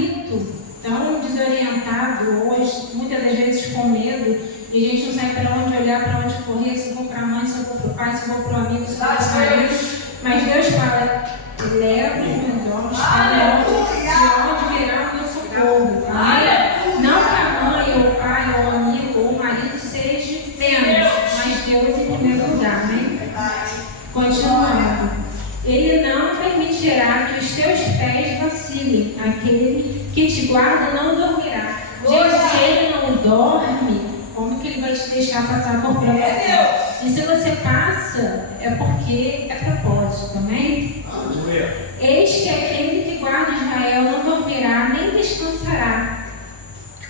aflito, tão desorientado hoje, muitas das vezes com medo, e a gente não sabe para onde olhar, para onde correr, se eu vou para a mãe, se eu vou para o pai, se eu vou para o amigo, se eu vou para o marido. Mas Deus fala, leva os meus olhos para onde virá o meu socorro. Amém? Não que a mãe, ou o pai, ou o amigo, ou o marido seja menos, mas Deus em primeiro lugar, né? Continuando. Ele não permitirá que os teus pés vacilem. Aquele que te guarda não dormirá. Gente, se ele não dorme, como que ele vai te deixar passar por provação? E se você passa, é porque é propósito, amém? Eis que aquele que guarda Israel não dormirá, nem descansará.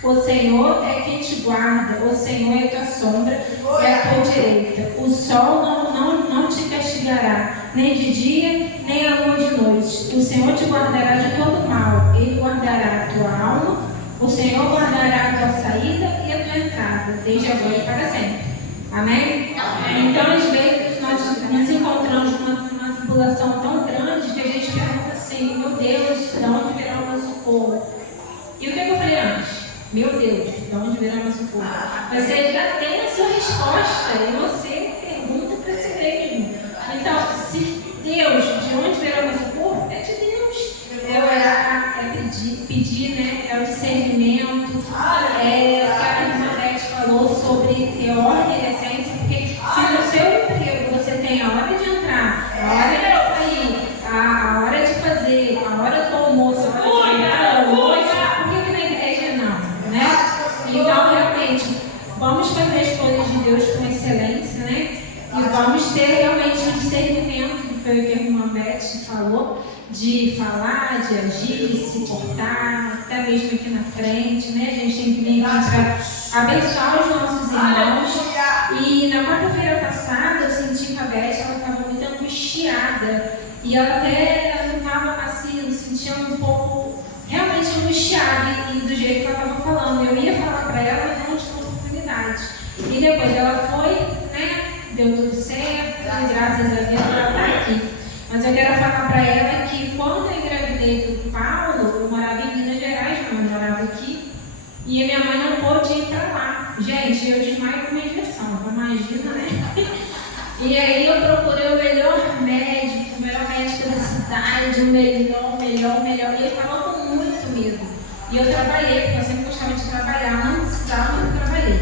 O Senhor é quem te guarda, o Senhor é a tua sombra, é a tua direita. O sol não te castigará, nem de dia, nem a lua de noite. O Senhor te guardará de todo mal, Ele guardará a tua alma, o Senhor guardará a tua saída e a tua entrada, desde agora e para sempre. Amém? Então, às vezes, nós nos encontramos numa tribulação tão grande que a gente pergunta assim, meu Deus, de onde virá o meu socorro? E o que eu falei antes? Meu Deus, de onde virá o meu socorro? Você já tem a sua resposta e você pergunta para si mesmo. Então, se Deus, de onde virá o meu socorro? É de Deus. É orar, é pedir, né? É o discernimento. É o que a irmã Beth falou sobre ter ordem e essência, porque se no seu emprego você tem a hora de entrar, a hora de sair, a hora de fazer, a hora do almoço, a hora de entrar ao almoço, por que na igreja não? Né? Então, realmente, vamos fazer as coisas de Deus com excelência, né? E vamos ter realmente um discernimento, que foi o que a irmã Beth falou, de falar, de agir, de se portar, até mesmo aqui na frente, né? A gente tem que vir para abençoar os nossos irmãos. E na quarta-feira passada, eu senti que a Beth estava muito angustiada. E ela até não estava assim, eu sentia um pouco realmente angustiada e do jeito que ela estava falando. Eu ia falar para ela, mas não tinha oportunidade. E depois ela foi, né? Deu tudo certo, graças a Deus ela está aqui. Mas eu quero falar para ela que quando eu engravidei do Paulo, eu morava em Minas Gerais, mas eu morava aqui, e a minha mãe não pôde ir para lá. Gente, eu desmaio com uma injeção, imagina, né? E aí eu procurei o melhor médico da cidade, o melhor. E ele estava com muito medo. E eu trabalhei, porque eu sempre gostava de trabalhar, não precisava, mas eu trabalhei.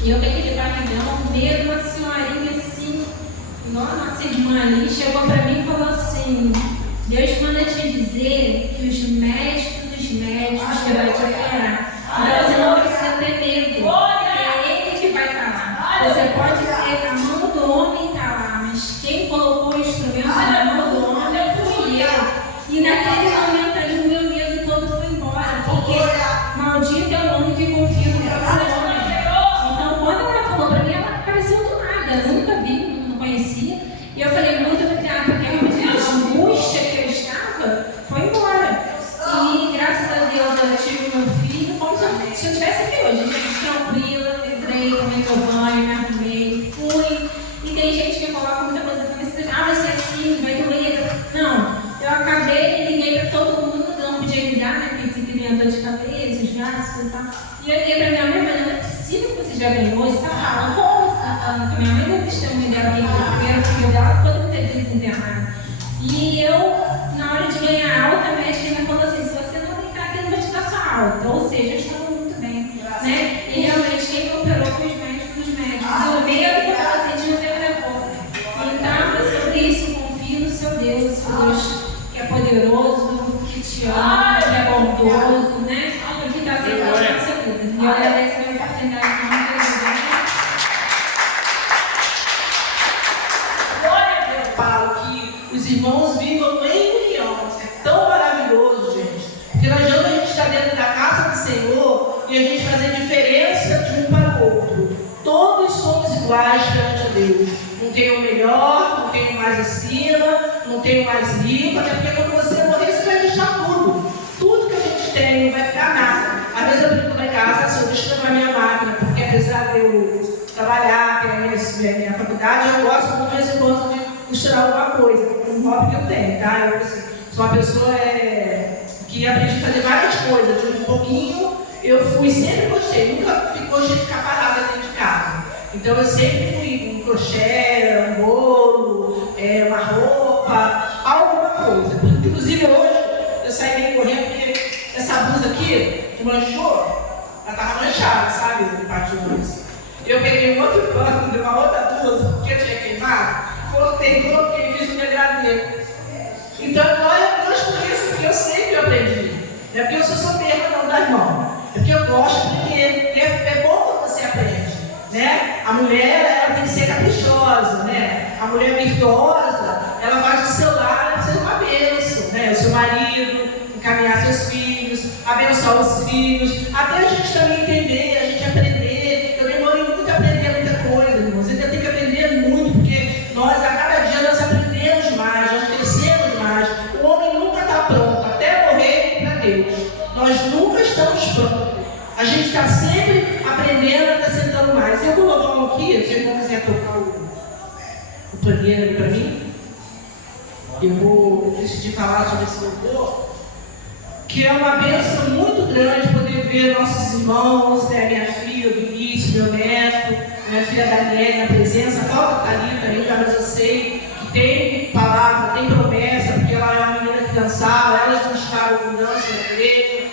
E eu peguei de barrigão, medo, uma senhorinha assim, igual a nossa irmã ali, chegou para mim e falou assim, Deus manda te dizer que os médicos dos médicos que vai te operar. Então você não precisa ter medo. É ele que vai estar lá. Você pode ter a mão do homem está lá, mas quem colocou o instrumento na mão do homem fui eu. E naquele momento ali o meu medo todo foi embora, porque maldito é o homem que confia no próprio homem. Então quando ela falou para mim, ela apareceu do nada, eu nunca vi, não conhecia. E eu falei, muito obrigada, porque realmente a angústia que eu estava foi embora. E graças a Deus eu tive meu filho, como se eu estivesse aqui hoje, gente, tranquila, entrei, tomei meu banho, me arrumei, fui. E tem gente que coloca muita coisa na cabeça, vai ser assim, vai doer. Não, eu acabei e liguei para todo mundo, não podia ligar, né, porque disse que tinha dor de cabeça, jaço e tal. E eu liguei para minha mãe, mas não é possível que você já ganhou, você está falando, como você está falando? Porque minha mãe não testemunha dela aqui, o primeiro filho dela ficou 30 dias internado. E eu, na hora de ganhar alta, a médica me falou assim, se você não deitar aqui, não vai te dar sua alta. Ou seja, eu estava muito bem, né? E realmente quem me operou foi os médicos dos médicos. O medo que eu estava sentindo me levou. Então, é sobre isso, confio no seu Deus, que é poderoso, que te ama, que é bondoso, né? E que está sempre na nossa vida. E eu agradeço a minha oportunidade de falo que os irmãos vivam em união. É tão maravilhoso, gente. Porque não adianta a gente estar dentro da casa do Senhor e a gente fazer diferença de um para o outro. Todos somos iguais perante a Deus. Não tem o melhor, não tem o mais acima, não tem o mais rico, até porque quando você morrer, você vai deixar tudo. Tudo que a gente tem não vai ficar nada. Às vezes eu brinco lá em casa, assim, eu deixo levar minha máquina, porque apesar de eu trabalhar, ter a minha faculdade, eu gosto muito de vez em quando de costurar alguma coisa, um hobby que eu tenho, tá? Eu assim, sou uma pessoa que que aprendi a fazer várias coisas. De um pouquinho, sempre gostei, nunca ficou de ficar parada dentro de casa. Então eu sempre fui um crochê, um bolo, uma roupa, alguma coisa. Inclusive hoje eu saí meio correndo porque essa blusa aqui que manchou, ela estava manchada, sabe? Parte de luz. Eu peguei um outro pano de uma outra blusa, porque eu tinha queimado, coloquei e fiz um degradê. Então glória a Deus por isso, porque eu sempre aprendi. Não é porque eu sou soberba, não, da irmã. É porque eu gosto, porque é bom quando você aprende. Né? A mulher, ela tem que ser caprichosa, né? A mulher virtuosa, ela faz do seu lar ser uma bênção, né? O seu marido, encaminhar seus filhos, abençoar os filhos, até a gente também entender, a gente aprender. Eu demorei muito a aprender muita coisa, irmãos. Ainda tem que aprender muito, porque nós, a cada dia, nós aprendemos mais, nós crescemos mais. O homem nunca está pronto, até morrer para Deus. Nós nunca estamos prontos. A gente está sempre aprendendo, acrescentando mais. Eu vou louvar um aqui, se eu não quiser tocar o paneiro para mim, eu vou decidir falar sobre esse louvor, que é uma bênção muito grande poder ver nossos irmãos, né? Minha filha, o Vinícius, meu neto, minha filha Daniela na presença, falta Thalita ainda, mas eu sei que tem palavra, tem promessa, porque ela é uma menina que dançava, elas buscaram com dança na igreja.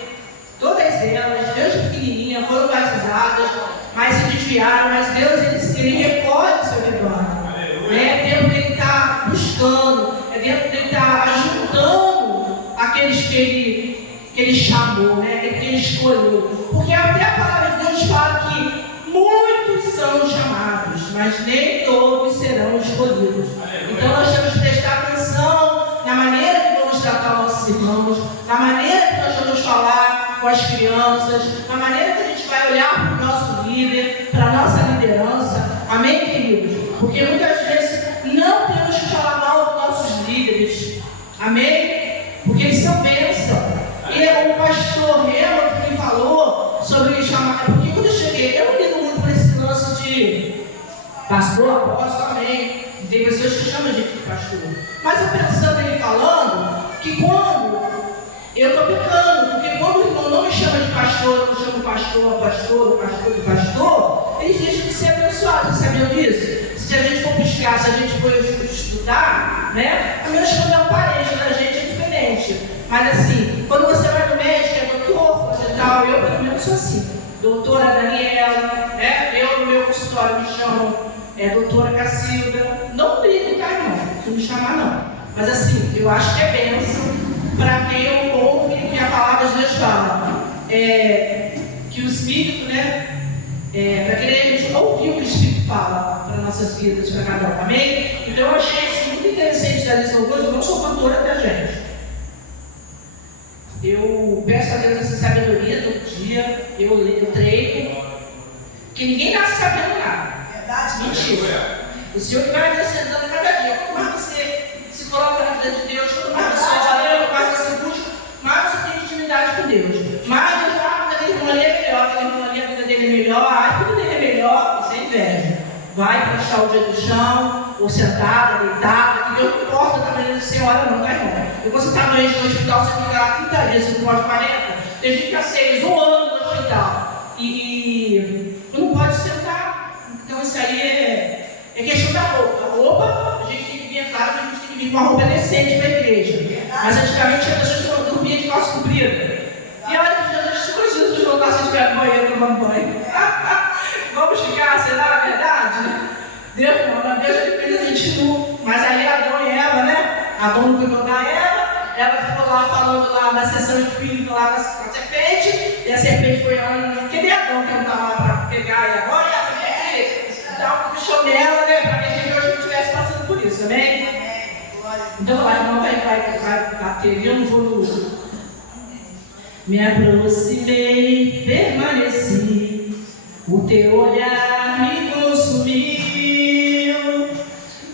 Todas elas, desde pequenininha, foram batizadas, mas se desviaram, mas Deus, ele recolhe o seu rebanho. É tempo dele estar buscando, é tempo dele estar ajuntando aqueles que ele chamou, né? Que ele escolheu. Porque até a palavra de Deus fala que muitos são chamados, mas nem todos serão escolhidos. Então nós temos que prestar atenção na maneira que vamos tratar nossos irmãos, na maneira que nós vamos falar com as crianças, na maneira que a gente vai olhar para o nosso líder, para a nossa liderança. Amém, queridos? Porque muitas vezes não temos que falar mal dos nossos líderes. Amém? Porque eles são bênção. E o pastor Hamilton me falou sobre chamar. Porque quando eu cheguei, eu não ligo muito para esse lance de pastor, apóstolo, amém. Tem pessoas que chamam a gente de pastor. Mas eu pensando ele falando que quando eu estou pecando, porque quando o irmão não me chama de pastor, eu chamo pastor, eles deixam de ser abençoados. Você sabia disso? Se a gente for buscar, se a gente for estudar, né? A menos quando é um parente da gente é diferente. Mas assim, quando você vai no médico, é doutor, você tal, eu pelo menos sou assim. Doutora Daniela, né? Eu no meu consultório me chamo doutora Cacilda. Não brigo, tá, irmão? Se me chamar, não. Mas assim, eu acho que é bênção para quem ouve o que a palavra de Deus fala. Que o Espírito, né? Para que a gente ouvir o que o Espírito fala para nossas vidas, para cada um. Amém? Então eu achei isso muito interessante da lição hoje. Eu não sou cantora da gente. Eu peço a Deus essa sabedoria todo dia. Eu treino. Que ninguém nasce sabendo nada. Mentira. O Senhor que vai acrescentando cada dia. Quanto mais você se coloca na frente de Deus, quanto mais você ora, mais você busca, mais você tem intimidade com Deus. Mais Deus fala, aquele irmão ali é melhor, aquele irmão ali a vida dele é melhor, tudo dele é melhor, isso é inveja. Vai prestar o dia no chão, ou sentada, deitada, que Deus não importa da maneira que você ora, não, tá, irmão? Eu vou sentar no hospital, você fica lá 30 dias, você não pode 40, tem gente que fica 6, 1 ano no hospital. E não pode sentar. Então isso aí é questão da roupa. A roupa, a gente tem que vir, claro, a gente tem que vir com uma roupa decente para a igreja. Mas antigamente as pessoas dormiam de calça comprida. E olha que Jesus voltasse de banheiro tomando banho. Vamos ficar, será verdade? Deus ele fez a gente nu. Mas aí Adão e Eva, né? Adão não cuidou da Eva ficou lá falando lá na sessão espírita lá com a serpente, e a serpente foi olhando, cadê Adão que não estava lá para pegar e agora? Dá um bichão nela, né? Para que a gente hoje não estivesse passando por isso, amém? Então vai, irmão, vai bater, eu não vou no. Me aproximei, permaneci, o teu olhar me consumiu,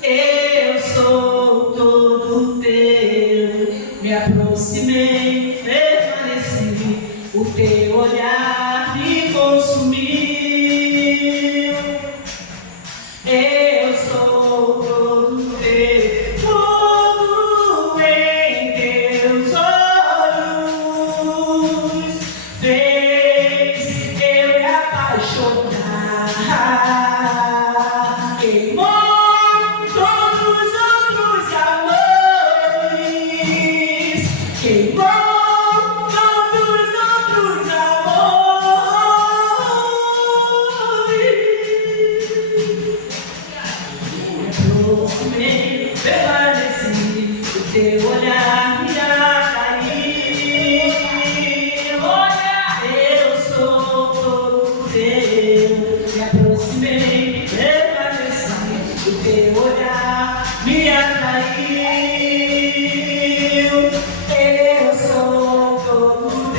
eu sou todo teu. Me aproximei, permaneci, o teu olhar me consumiu, eu sou todo teu. Tudo em teus olhos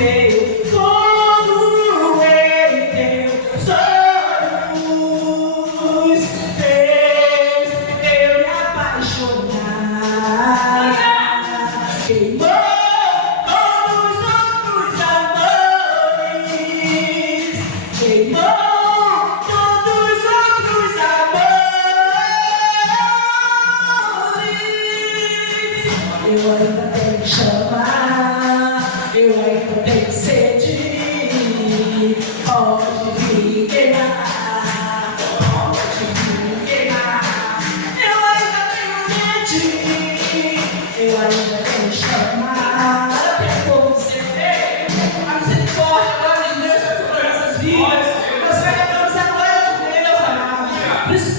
veio, como ele teu sonhos fez eu me apaixonar. Queimou como os outros amores, queimou todos os outros amores. Eu ainda tenho que chamar, eu ainda tenho sede, pode me queimar, pode me queimar. Eu ainda tenho sede, eu ainda tenho que chamar. Olha que povo você veio, a misericórdia, a glória de Deus sobre as nossas vidas. Você vai reconhecer a glória de Deus, amado. Por isso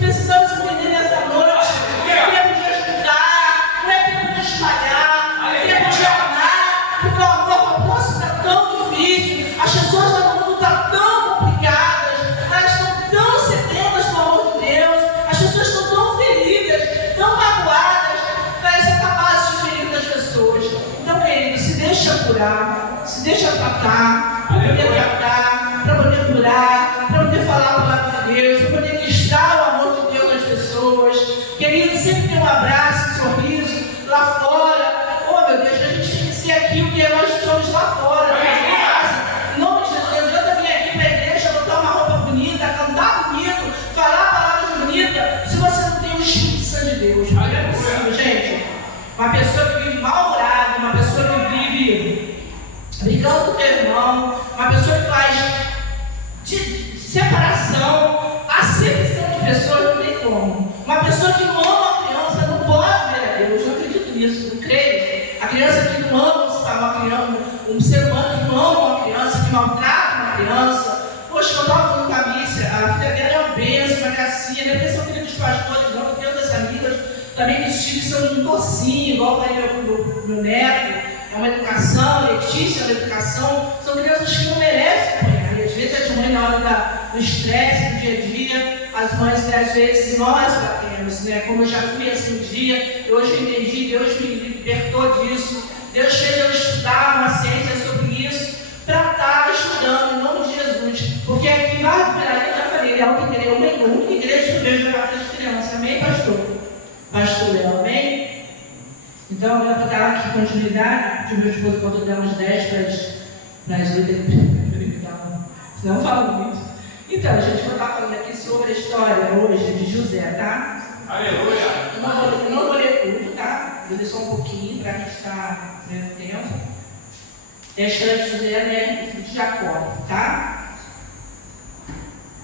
precisamos entender nessa noite. Não é tempo de ajudar, não é tempo de espalhar, é tempo de amar, porque o amor proposto está tão difícil, as pessoas lá no mundo estão tão complicadas, elas estão tão sedentas do amor de Deus, as pessoas estão tão feridas, tão magoadas, para ser capazes de ferir das pessoas. Então, querido, se deixa curar, se deixa tratar, para poder tratar, para poder curar, para poder falar a palavra de Deus, para poder ministrar o amor de Deus nas pessoas. Querido, sempre tem um abraço, um sorriso lá fora. Oh, meu Deus, a gente tem que ser aqui o que nós somos lá fora, na casa. Em nome de Jesus, não adianta vir aqui para a igreja, botar uma roupa bonita, cantar bonito, falar palavras bonitas, se você não tem o Espírito Santo de Deus. Não é possível, gente. Uma pessoa que vive mal-humorada, uma pessoa que vive brigando com o teu irmão, uma pessoa que faz de separação, acepção de pessoas, não tem como. Uma pessoa que não ama a criança não pode ver a Deus. Eu não acredito nisso, não creio. A criança que não ama um ser humano que não ama uma criança, que maltrata uma criança. Poxa, eu estava falando com a Mícia, a filha dela é uma bênção, uma gracinha, não é só filha dos pastores, não, porque outras amigas também que os filhos são um docinho, igual eu falei meu neto, é uma educação, Letícia é uma educação, são crianças que não merecem apanhar. E às vezes as mães, na hora do estresse, do dia a dia, as mães, às vezes, nós batemos, né? Como eu já fui assim um dia, hoje eu entendi, Deus me libertou disso, Deus fez eu estudar uma ciência sobre isso, para estar estudando em nome de Jesus, porque aqui vai virar, eu já falei, é algo que querer uma igreja que eu vejo na parte das crianças, amém, pastor? Pastor Léo, amém? Então, eu vou dar aqui continuidade, de meu esposo quando der uns 10 para as 8, senão eu falo muito. Então, gente, eu vou estar falando aqui sobre a história hoje de José, tá? Aleluia! Eu não vou ler tudo, tá? Vou ler só um pouquinho para a gente estar vendo o tempo. É a história de José, né? Filho de Jacó, tá?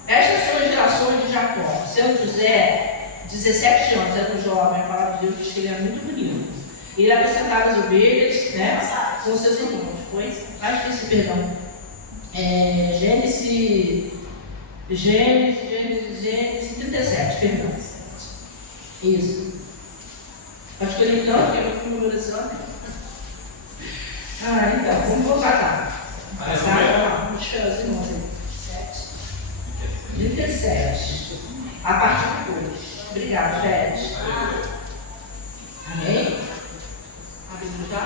Estas são as gerações de Jacó. Seu José, 17 anos, era um jovem, a palavra de Deus diz que ele era muito bonito. Ele apresentava as ovelhas, né? Com seus irmãos. Foi? Acho que esse, perdão. Gênesis 37, perdão. Isso. Acho que ele tanto que eu fui memorizando. Então, vamos voltar cá. Vamos esperar os irmãos aí. 37. A partir de 2. Obrigado, Fred. Amém? Abrimos já?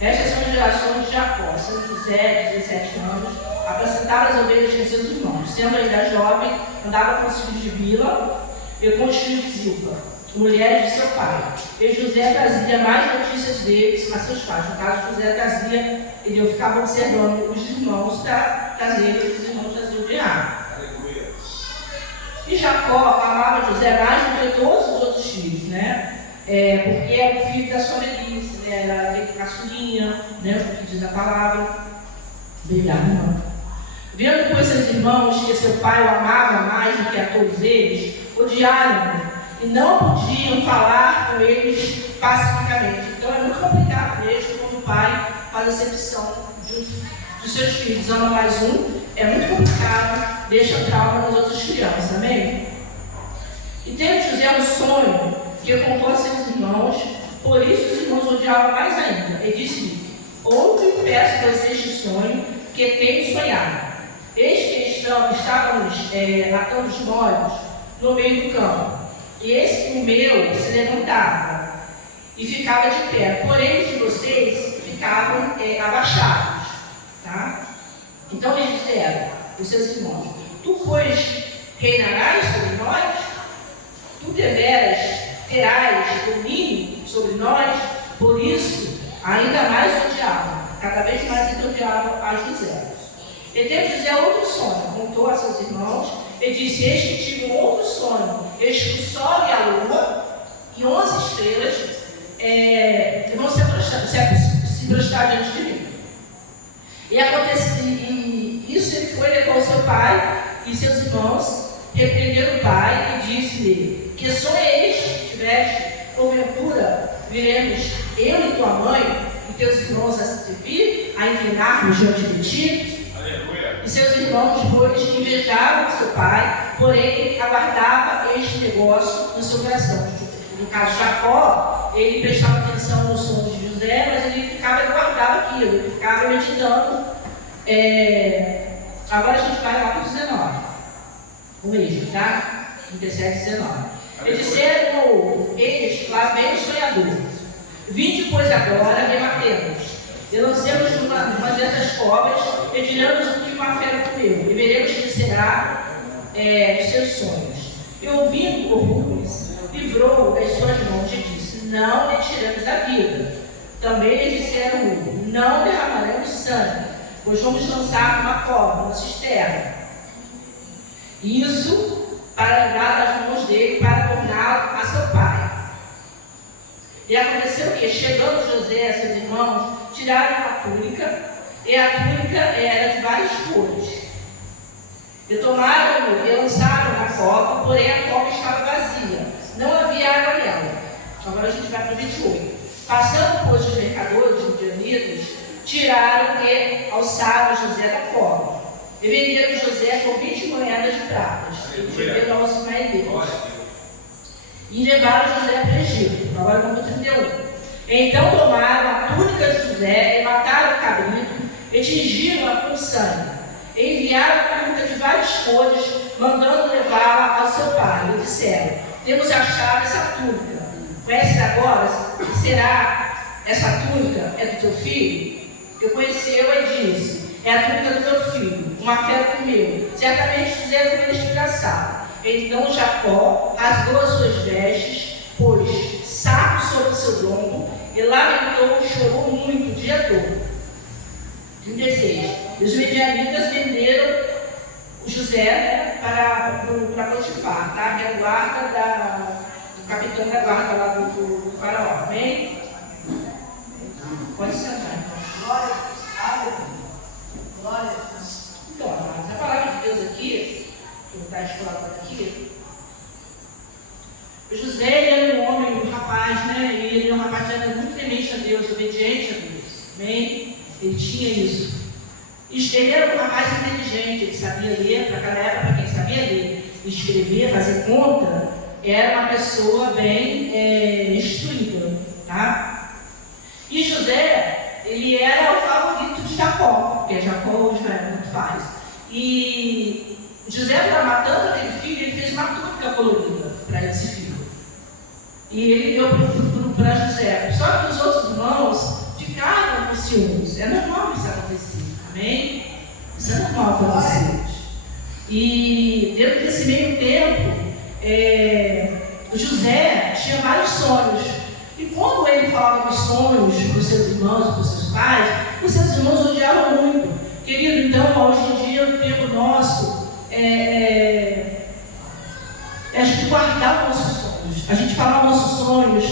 Estas são as gerações de Jacó. São José, de 17 anos, apacentava as ovelhas com seus irmãos. Sendo ainda jovem, andava com os filhos de Bila e com os filhos de Zilpa, mulheres de seu pai. E José trazia mais notícias deles a seus pais. No caso, José trazia, eu ficava observando os irmãos para trazer, os irmãos traziam de água. E Jacó amava José mais do que todos os outros filhos, né? Porque era o filho da sua velhice, né? Era caçulinha, né? O que diz a palavra. Obrigado, irmão. Vendo, pois, seus irmãos que seu pai o amava mais do que a todos eles, odiaram-no e não podiam falar com eles pacificamente. Então é muito complicado mesmo quando o pai faz a acepção dos seus filhos. Ama mais um, é muito complicado, deixa trauma nas outras crianças, amém? E teve José um sonho que contou a seus irmãos, por isso os irmãos odiavam mais ainda. Ele disse-lhe: ouve e peço a você este sonho que tenho sonhado. Eis que estávamos atando os molhos no meio do campo, e eis que o meu se levantava e ficava de pé, porém os de vocês os seus irmãos: tu, pois, reinarás sobre nós? Tu deveras terás domínio sobre nós? Por isso, ainda mais odiavam, cada vez mais odiavam a José. E teve José outro sonho, contou a seus irmãos, e disse: eis que tive um outro sonho, eis que o sol e a lua e 11 estrelas vão se prostrar diante de mim. E isso ele foi, levou ao seu pai e seus irmãos, repreenderam o pai e disse-lhe: que sonho é este que tiveste? Porventura viremos eu e tua mãe e teus irmãos a se servir, a inclinar-nos diante de ti? Aleluia. E seus irmãos, pois, invejavam seu pai, porém aguardava este negócio no seu coração. No caso, Jacó, ele prestava atenção no sonho de José, mas ele guardava aquilo, ele ficava meditando. Agora a gente vai lá para o 19, o mesmo, tá? 37, 19. Eles disseram: eles, lá vem o sonhador. Vinde, pois, agora, rebatemos, e lancemos numa dessas covas, e tiramos o que uma fera comeu, e veremos que será dos seus sonhos. E ouvindo o Rubens, livrou das suas mãos e disse: não lhe tiramos a vida. Também lhe disseram: não derramaremos sangue, pois vamos lançar numa cova, numa cisterna. Isso para livrar das mãos dele, para torná-lo a seu pai. E aconteceu que, chegando José a seus irmãos, tiraram a túnica, e a túnica era de várias cores. E tomaram-no e lançaram na cova, porém a cova estava vazia, não havia água nela. Agora a gente vai para o 28. Passando, pois, os mercadores midianitas, tiraram e alçaram José da cova. E venderam José por 20 moedas de pratas, e venderam aos ismaelitas. E levaram José para o Egito. Agora vamos para o 31. Então tomaram a túnica de José e mataram o cabrito e tingiram-a com sangue. E enviaram a túnica de várias cores, mandando levá-la ao seu pai. E disseram: temos achado essa túnica. Conhece agora se será essa túnica é do teu filho? Eu conheceu e disse: é a túnica do meu filho, uma fera comeu. Certamente José foi despedaçado. Então Jacó rasgou as suas vestes, pôs saco sobre o seu lombo e lamentou e chorou muito o dia todo. 36. E os medianitas venderam o José para Potifar, tá? Que é a guarda do capitão da guarda lá do faraó. Amém? Pode sentar. Glória a Deus. Glória a Deus. Então, a palavra de Deus aqui, que está escolado aqui, o José, ele era um homem, um rapaz, né? E ele era um rapaz que era muito temente a Deus, obediente a Deus. Amém? Ele tinha isso. Ele era um rapaz inteligente, ele sabia ler, para aquela época, para quem sabia ler, escrever, fazer conta, era uma pessoa bem instruída, tá? E José, ele era o favorito de Jacó, porque Jacó hoje não é muito fácil. E José, para matando aquele filho, ele fez uma túnica colorida para esse filho. E ele deu para José. Só que os outros irmãos ficaram com ciúmes. É normal isso acontecer. Amém? Isso é normal para vocês. E dentro desse meio tempo, José tinha vários sonhos. E quando ele falava dos sonhos para os seus irmãos, para os seus pais, os seus irmãos odiavam muito. Querido, então, hoje em dia, no tempo nosso, a gente guardar os nossos sonhos. A gente falar nossos sonhos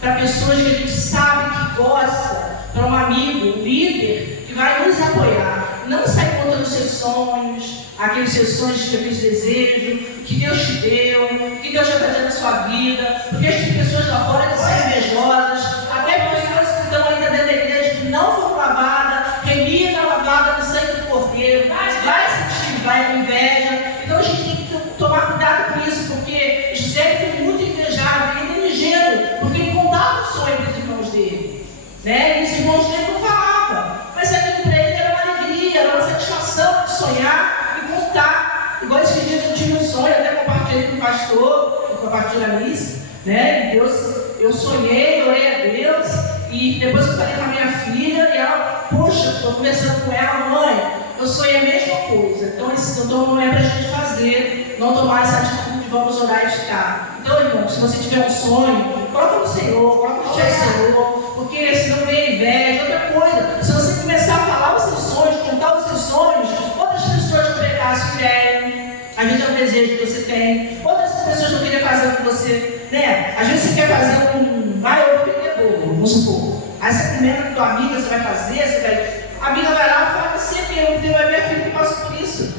para pessoas que a gente sabe que gosta, para um amigo, um líder, que vai nos apoiar. Não sair contando os seus sonhos, aqueles seus sonhos, aqueles desejos, que Deus te deu, que Deus vai fazer na sua vida. Porque as pessoas lá fora que são invejosas, até pessoas que estão ainda dentro da igreja que não foram lavadas, remida lavada no sangue do Cordeiro, vai sentir inveja. Então a gente tem que tomar cuidado com isso, porque José foi muito invejado, ele era ligeiro, porque ele contava o sonho para os irmãos dele, né? E os irmãos dele não falavam, mas aquilo para ele era uma alegria, era uma satisfação de sonhar e contar. Igual esses dias eu tive um sonho, até compartilhei com o pastor, eu compartilho a missa, né? Deus, eu sonhei, orei a Deus, e depois eu falei com a minha filha, e ela, poxa, estou conversando com ela: mãe, eu sonhei a mesma coisa. Então não é para a gente fazer, não tomar essa atitude, vamos orar e ficar. Então, irmão, se você tiver um sonho, coloca no Senhor, coloca no Senhor, porque senão vem inveja, outra coisa. Se você começar a falar os seus sonhos, contar os seus sonhos, outras pessoas vão pegar a sua ideia. Às vezes é um desejo que você tem, outras pessoas não querem fazer o que você, né? Às vezes você quer fazer eu vou vender bolo, vamos supor. Aí você comenta com tua amiga, você vai fazer, a amiga vai lá e fala, você tem a minha filha que passa por isso.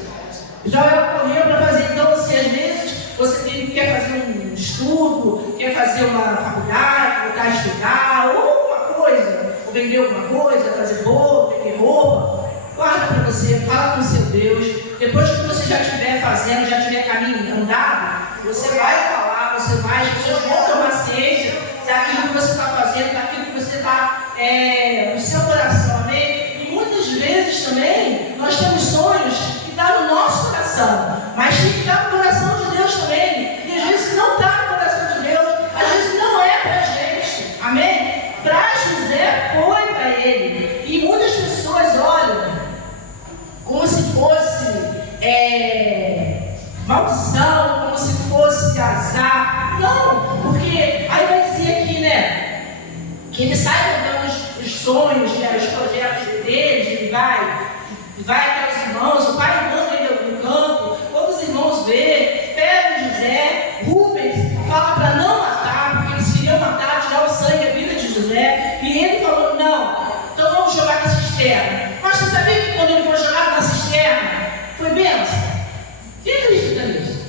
Já ela correu para fazer, então assim, às vezes você quer fazer um estudo, quer fazer uma faculdade, voltar a estudar, ou alguma coisa, ou vender alguma coisa, fazer bolo, vender roupa. Guarda para você, fala com o seu Deus. Depois que você já estiver fazendo, já estiver caminho andado, você vai falar, as pessoas vão tomar ciência daquilo que você está fazendo, daquilo que você está no seu coração, amém? E muitas vezes também nós temos sonhos que estão no nosso coração, mas tem que estar no coração de Deus também. E às vezes não está no coração de Deus, às vezes não é para a gente, amém? Para José foi para ele. E muitas pessoas olham como se fosse maldição, como se fosse azar. Não, porque aí vai dizer aqui, né, que ele sai contando os sonhos, né, os projetos deles, ele vai até os irmãos, o pai manda ele no campo, todos os irmãos vê, pegam José, Rubens fala para não matar, porque eles queriam matar, tirar o sangue da vida de José, e ele falou, não, então vamos jogar na cisterna. Mas você sabia que quando ele foi jogado na cisterna, foi bênção? Quem acredita nisso?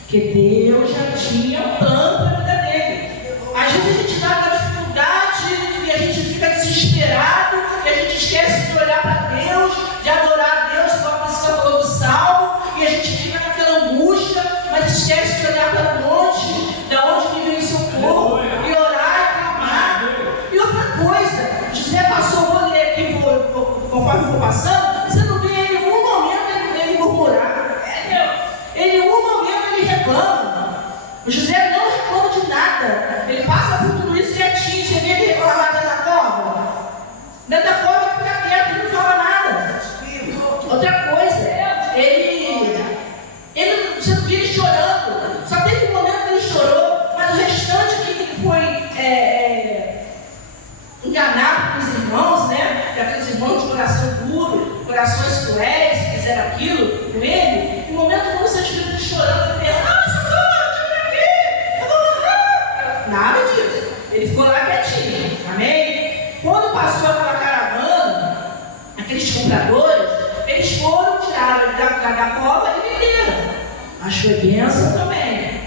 Porque Deus já tinha um plano para a vida dele. Às vezes a gente está com dificuldade e a gente fica desesperado e a gente esquece de olhar para Deus, de adorar a Deus, igual a Priscila falou do salmo, e a gente fica naquela angústia, mas esquece de olhar para longe, de onde que vem o socorro, e orar e clamar. E outra coisa, José passou, vou ler aqui conforme for passando, você não vê ele em um momento ele murmurar. Ele em um momento ele reclama. O José não reclama de nada. Ele passa por tudo isso quietinho. Você vê ele reclamar dentro da cova? Dentro da cova ele fica quieto, ele não fala nada. Outra coisa, você não vê ele chorando. Só teve um momento que ele chorou, mas o restante que ele foi enganado com os irmãos, né? Aqueles irmãos de coração duro, corações cruéis, que fizeram aquilo com ele. No momento que você escuta ele chorando, ele nada disso. Ele ficou lá quietinho, amém? Quando passou aquela caravana, aqueles compradores, eles foram tirar da cova e venderam. Mas foi bênção também.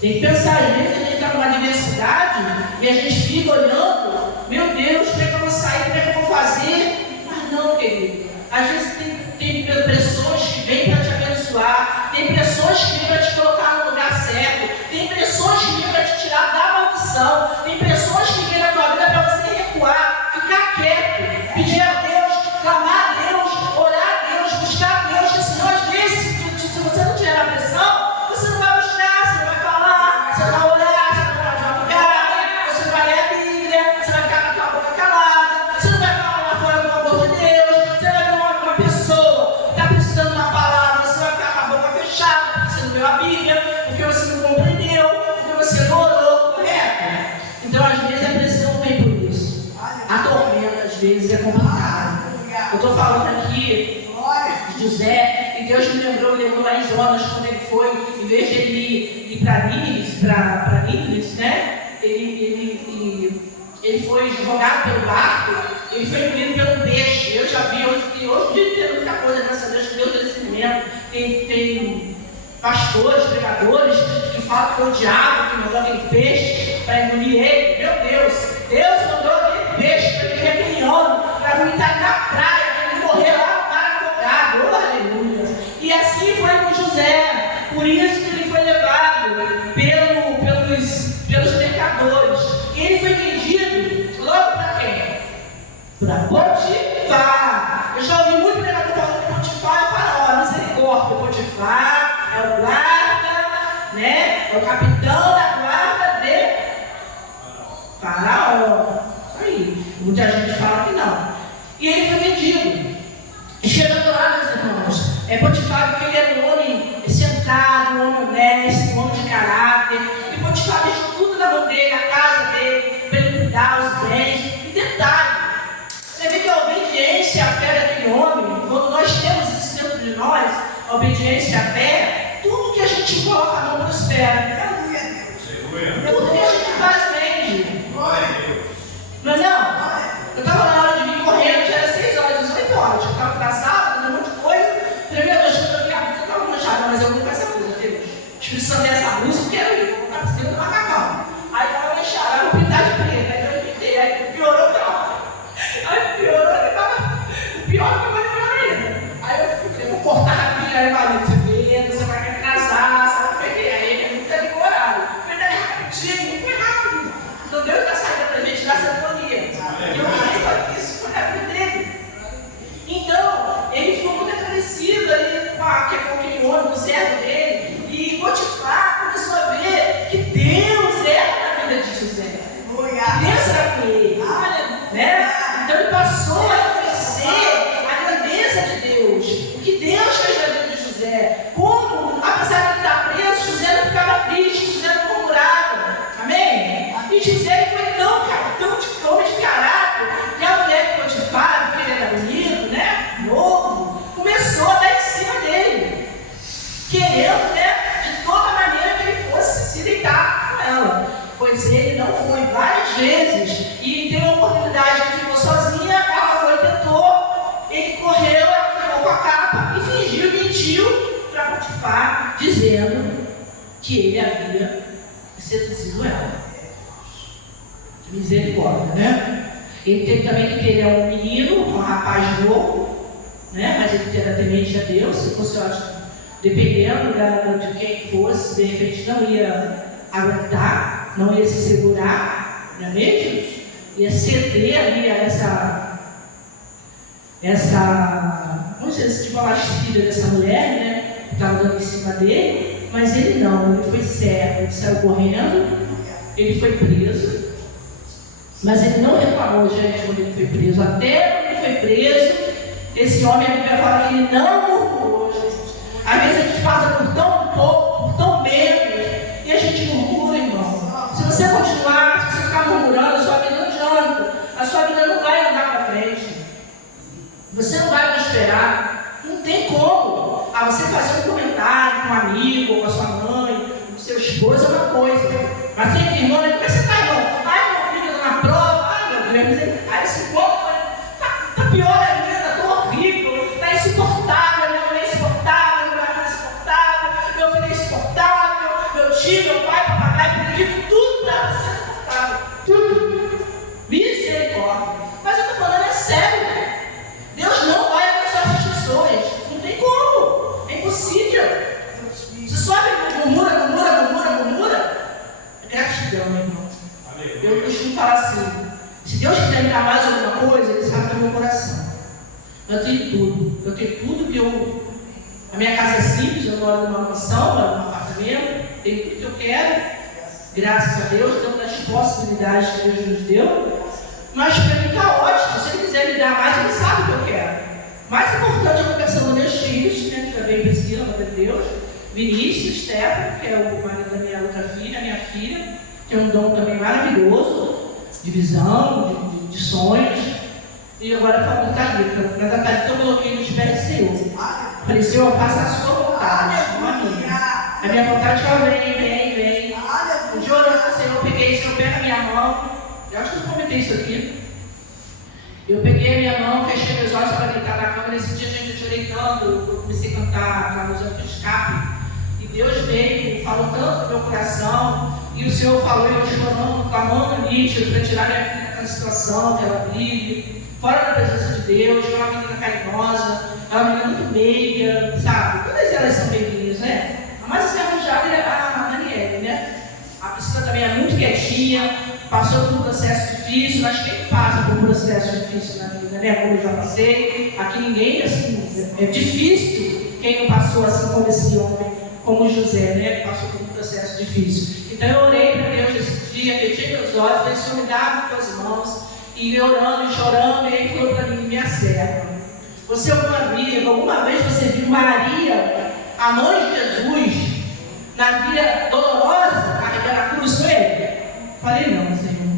Tem que pensar, às vezes a gente está numa diversidade e a gente fica olhando, meu Deus, como é que eu vou sair, como é que eu vou fazer? Mas não, querido. Às vezes tem pessoas que vêm para te abençoar, tem pessoas que vêm para te colocar no lugar certo, tem pessoas que vêm para te tirar da maldição, tem pessoas que vêm na tua vida para você recuar, ficar quieto, pedir a Deus, clamar a Deus, orar a Deus, buscar a Deus, que senão às vezes, se você não tiver a pressão, você não vai buscar, você não vai falar, você não vai orar, você não vai jogar, você não vai ler a Bíblia, você vai ficar com a tua boca calada, você não vai falar lá fora do amor de Deus, você vai ver uma pessoa que está precisando de uma palavra, você vai ficar com a boca fechada, porque você não leu a Bíblia, porque você não compreendeu, porque você não orou, correto? Então às vezes a pressão vem por isso. A tormenta às vezes é complicada. Eu estou falando aqui de José, e Deus me levou lá em Jonas, quando ele foi, em vez de ele ir para Nínive, né? Ele foi jogado pelo barco, ele foi engolido pelo peixe. Eu já vi hoje tem muita coisa nessa Deus que Deus deu esse momento. Tem pastores, pregadores que falam que foi o diabo que mandou aquele peixe para engolir ele. Meu Deus mandou aquele peixe para engolir aquele homem, para vomitar na praia, para ele morrer lá no mar afogado. Oh, aleluia! E assim foi com José. Por isso que ele foi levado pelos mercadores. E ele foi vendido logo para quem? Para Potifar. Eu já ouvi muito pregador falando que Potifar é faraó, misericórdia. Potifar é o guarda, né? É o capitão da guarda de Faraó. Isso aí. Muita gente fala que não. E ele foi vendido. a obediência e a fé, tudo que a gente coloca a mão prospera. Tudo que a gente faz vende. Não é não? Eu estava na hora de vir correndo, já era 6 horas, 18 horas. Eu estava atrasado, fazendo um monte de coisa. Primeiro eu estava manchada, mas eu vou com essa música, Deus. Espírito Santo dessa música, eu quero ir, vou colocar por cima do macacão. Aí estava manchada, aí eu vou pintar de preto, aí eu pintei, aí piorou pior. Aí piorou, aí tava. O pior que foi pior ainda. Aí eu vou cortar a pilha, aí vai, você vai casar, sabe como é que é? Aí ele é muito decorado. Foi rapidinho, foi rápido. Então Deus está saindo pra gente da sinfonia. E eu falei, isso foi a vida dele. Então, ele ficou muito agradecido ali com aquele homem, com o servo dele. E Potifar começou a ver que Deus era na vida de José. Deus era com ele. Né? Então ele passou a conhecer a grandeza de Deus. O que Deus fez na vida de José. Como, apesar de estar preso, José não ficava triste, José não murmurava. Amém? E José foi tão de homem de caráter que a mulher de Potifar, que ele era bonito, né? Novo, começou a dar em cima dele. Querendo, né? De toda maneira que ele fosse se deitar com ela. Pois ele não foi várias vezes. E teve uma oportunidade, ele ficou sozinha, ela foi e tentou. Ele correu, ela ficou com a capa e fingiu, mentiu para Potifar, dizendo que ele havia seduzido ela. Misericórdia, né? Ele teve também que ele é um menino, um rapaz novo, né? Mas ele era temente a Deus. Se fosse, eu acho, dependendo de quem fosse, de repente não ia aguentar, não ia se segurar, não é mesmo? Ia ceder ali a vamos dizer, tipo a lascívia dessa mulher, né? Que estava dando em cima dele, mas ele não, ele foi cego, ele saiu correndo, ele foi preso. Mas ele não reclamou, gente, quando ele foi preso. Até quando ele foi preso, esse homem, a Bíblia fala que ele não murmurou, gente. Às vezes a gente passa por tão pouco, por tão menos, e a gente murmura, irmão. Se você continuar, se você ficar murmurando, a sua vida não adianta. A sua vida não vai andar para frente. Você não vai prosperar. Não tem como. Você fazer um comentário com um amigo, ou com a sua mãe, com o seu esposo, é uma coisa. Mas sempre, irmão, como é que você está, irmão? Na prova, ai meu Deus, aí esse povo tá pior ainda, tô horrível, tá insuportável, minha mulher é insuportável, meu marido é insuportável, meu filho é insuportável, meu tio, meu pai, papagaio, acredito tudo para você insuportável, tudo, misericórdia. Mas eu tô falando é sério, Deus não vai abençoar essas pessoas, não tem como, é impossível. Você sobe, murmura, é gratidão, meu irmão. Eu costumo falar assim, se Deus quiser me dar mais alguma coisa, Ele sabe do meu coração. Eu tenho tudo que a minha casa é simples, eu moro numa mansão, moro num apartamento, tenho tudo que eu quero, graças a Deus, dentro das possibilidades que Deus nos deu, mas para mim está ótimo, se Ele quiser me dar mais, Ele sabe o que eu quero. Mais importante é a educação dos meus filhos, né, que também Priscila, meu Deus, Vinícius, Stefano, que é o marido da minha outra filha, a minha filha, que é um dom também maravilhoso, de visão, de sonhos. E agora falando da Thalita. Mas a Thalita eu coloquei nos pés do Senhor. Falei, Senhor, faça a sua vontade, não a minha. A minha vontade é vem. Um dia orando, Senhor, eu peguei, Senhor, pega a minha mão. Eu acho que eu comentei isso aqui. Eu peguei a minha mão, fechei meus olhos para deitar na cama. Nesse dia, gente, eu chorei tanto, eu comecei a cantar aquela música do escape. E Deus veio, falou tanto no meu coração. E o Senhor falou, eu chorando, clamando nítido para tirar minha filha daquela situação que ela vive, fora da presença de Deus. É uma menina carinhosa, é uma menina muito meiga, sabe? Todas elas são meiguinhas, né? A mais escarrujada é a Daniele, né? A Priscila também é muito quietinha, passou por um processo difícil, mas quem passa por um processo difícil na vida, né? Como eu já passei, aqui ninguém, assim, é difícil quem não passou assim como esse homem, como José, né? Que passou por um processo difícil. Então eu orei para Deus esse dia, fechei meus olhos, falei, Senhor, me dá nas tuas mãos, e orando e chorando, e ele falou para mim, minha serva, você alguma vez você viu Maria, a mãe de Jesus, na vida dolorosa, carregando a cruz com ele? Falei, não, Senhor.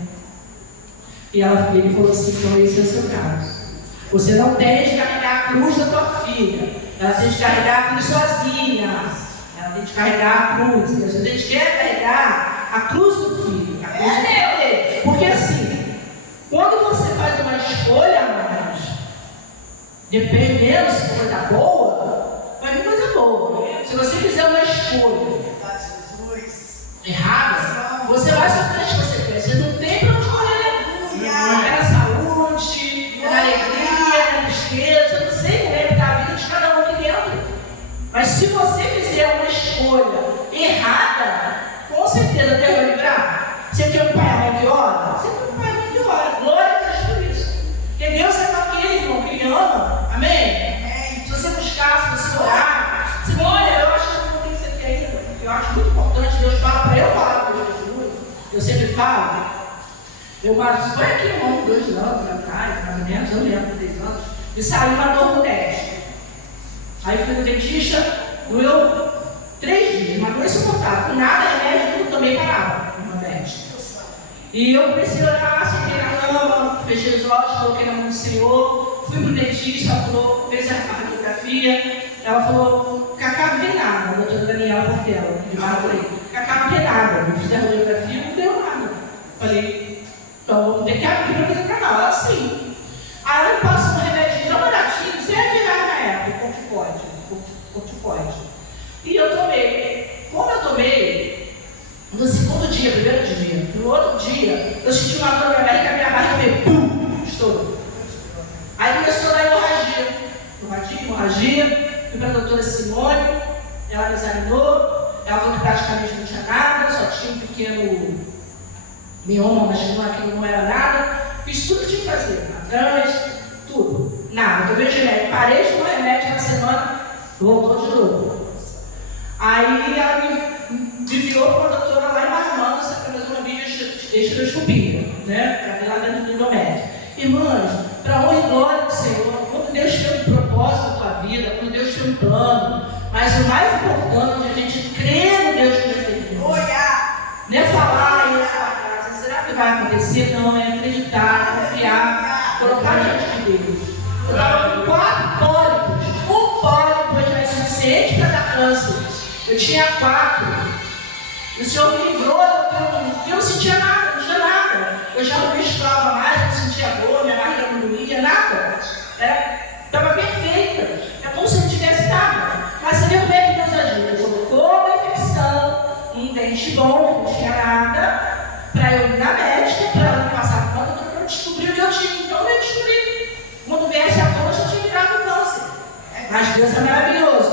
E ele falou assim, então esse é o seu caso. Você não tem de carregar a cruz da tua filha, Ela tem de carregar a cruz sozinha. Ela tem de carregar a cruz. Às vezes a gente quer carregar a cruz do filho. A cruz do filho. Porque assim, quando você faz uma escolha, amados, dependendo se for coisa boa, vai vir coisa boa. Se você fizer uma escolha errada, você vai sofrer as consequências. Você não tem para onde correr. É na saúde, é na alegria, é na tristeza. Eu não sei como é que está a vida de cada um aqui dentro. Mas se você fizer uma escolha errada, com certeza Deus vai livrar. Você tem um pai e mãe que ora? Você tem um pai e mãe que ora. Glória a Deus por isso. Porque Deus é aquele irmão que ele ama. Amém? Se você buscar, se você orar, se olha, eu acho que eu não tenho que ser aqui ainda. Eu acho muito importante Deus falar para eu falar com Jesus. Eu sempre falo. Foi aqui, irmão, 2 anos atrás, mais ou menos, eu lembro, 3 anos, e saiu uma dor no dente. Aí fui no dentista, doeu 3 dias, uma dor insuportável. Com nada, remédio, tudo também parava no meu dente. E eu comecei a orar, sentei na cama, fechei os olhos, coloquei na mão do Senhor, fui pro dentista, ela falou, fez a radiografia, ela falou, Cacá não tem nada, a doutora Daniela Portela, de Maravilha. Cacá não tem nada, eu fiz a radiografia, não deu nada. Falei, então vamos ter que abrir para fazer canal. Ela sim. Aí ela me passou um remédio tão baratinho, você ia virar na época, corticoide. E eu tomei. Quando eu tomei, no segundo dia, primeiro dia, no outro dia, eu senti uma dor na barriga, a minha barriga veio, pum, estourou. Aí começou a dar hemorragia, fui para a doutora Simone, ela me examinou, ela falou que praticamente não tinha nada, só tinha um pequeno mioma, mas aquilo não era nada. Fiz tudo que tinha que fazer, exames, tudo, nada. Eu vejo remédio, parei de tomar remédio na semana, voltou de novo. Aí ela me enviou para uma doutora lá em Barra para fazer uma videoescopia, né? Para ver lá dentro do meu médico. Irmãs, para honra e glória do Senhor, quando Deus tem um propósito na tua vida, quando Deus tem um plano, mas o mais importante é a gente crer no Deus que nós servimos. Não é falar, será que vai acontecer? Não, é acreditar, confiar, colocar diante de Deus. Eu estava com 4 pólipos, um pólipo já é suficiente para dar câncer. Eu tinha 4. O Senhor me livrou, eu não sentia nada, não tinha nada. Eu já não menstruava mais, não sentia dor, minha barriga não doía, nada. Estava perfeita. É como se não tivesse nada. Mas você viu como é que Deus agiu? Ele colocou uma infecção, um dente bom, que não tinha nada, para eu ir na médica, para ela me passar por conta, para eu descobrir o que eu tinha. Então eu descobri. Quando viesse a dor, eu já tinha virado câncer. Mas Deus é maravilhoso.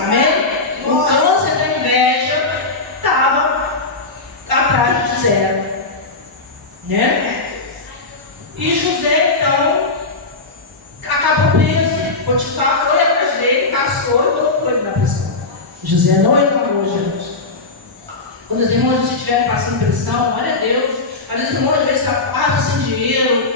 Amém? O câncer da inveja estava atrás de José. Né? E José, então, acabou preso. Potifar foi atrás dele, caçou e colocou ele na prisão. José não reclamou, gente. Quando os irmãos estiverem passando pressão, olha a Deus. Às vezes os irmãos às vezes estão sem dinheiro,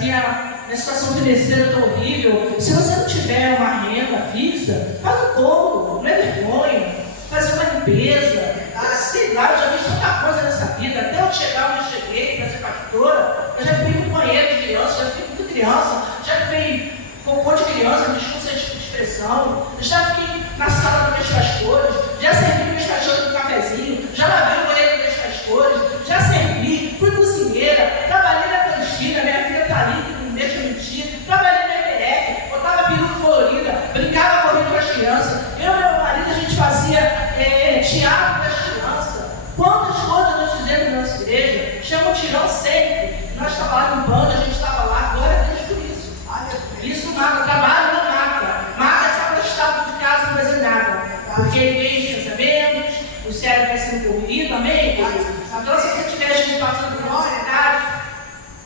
minha situação financeira está horrível. Se você não tiver uma renda fixa, faz um pouco, não é vergonha. Fazer uma limpeza, sei lá, eu já fiz tanta coisa nessa vida. Até eu chegar onde eu cheguei para ser pastora, eu já fui muito banheiro de criança, já fui muito criança, já fui cocô de criança, me desculpa esse tipo de expressão, já fiquei na sala dos meus pastores, já servi meus cachorros no cafezinho, já lavei o banheiro dos meus pastores, já servi, fui cozinheira, trabalhei na cantina, minha filha está ali, que não deixa mentir, trabalhei na EPF, botava peruca colorida, brincava correndo com as crianças, eu e meu marido, a gente fazia teatro das crianças. Quantas coisas nós fizemos na nossa igreja, chama o tirão sempre, nós estávamos lá no bando, a gente estava lá, glória a Deus por isso. Isso mata, trabalho não mata. Mata só para o estado de casa não fazer nada. Porque vem os pensamentos, o cérebro vai sendo corrido, amém? Então, se você tiver gente passando por necessidade,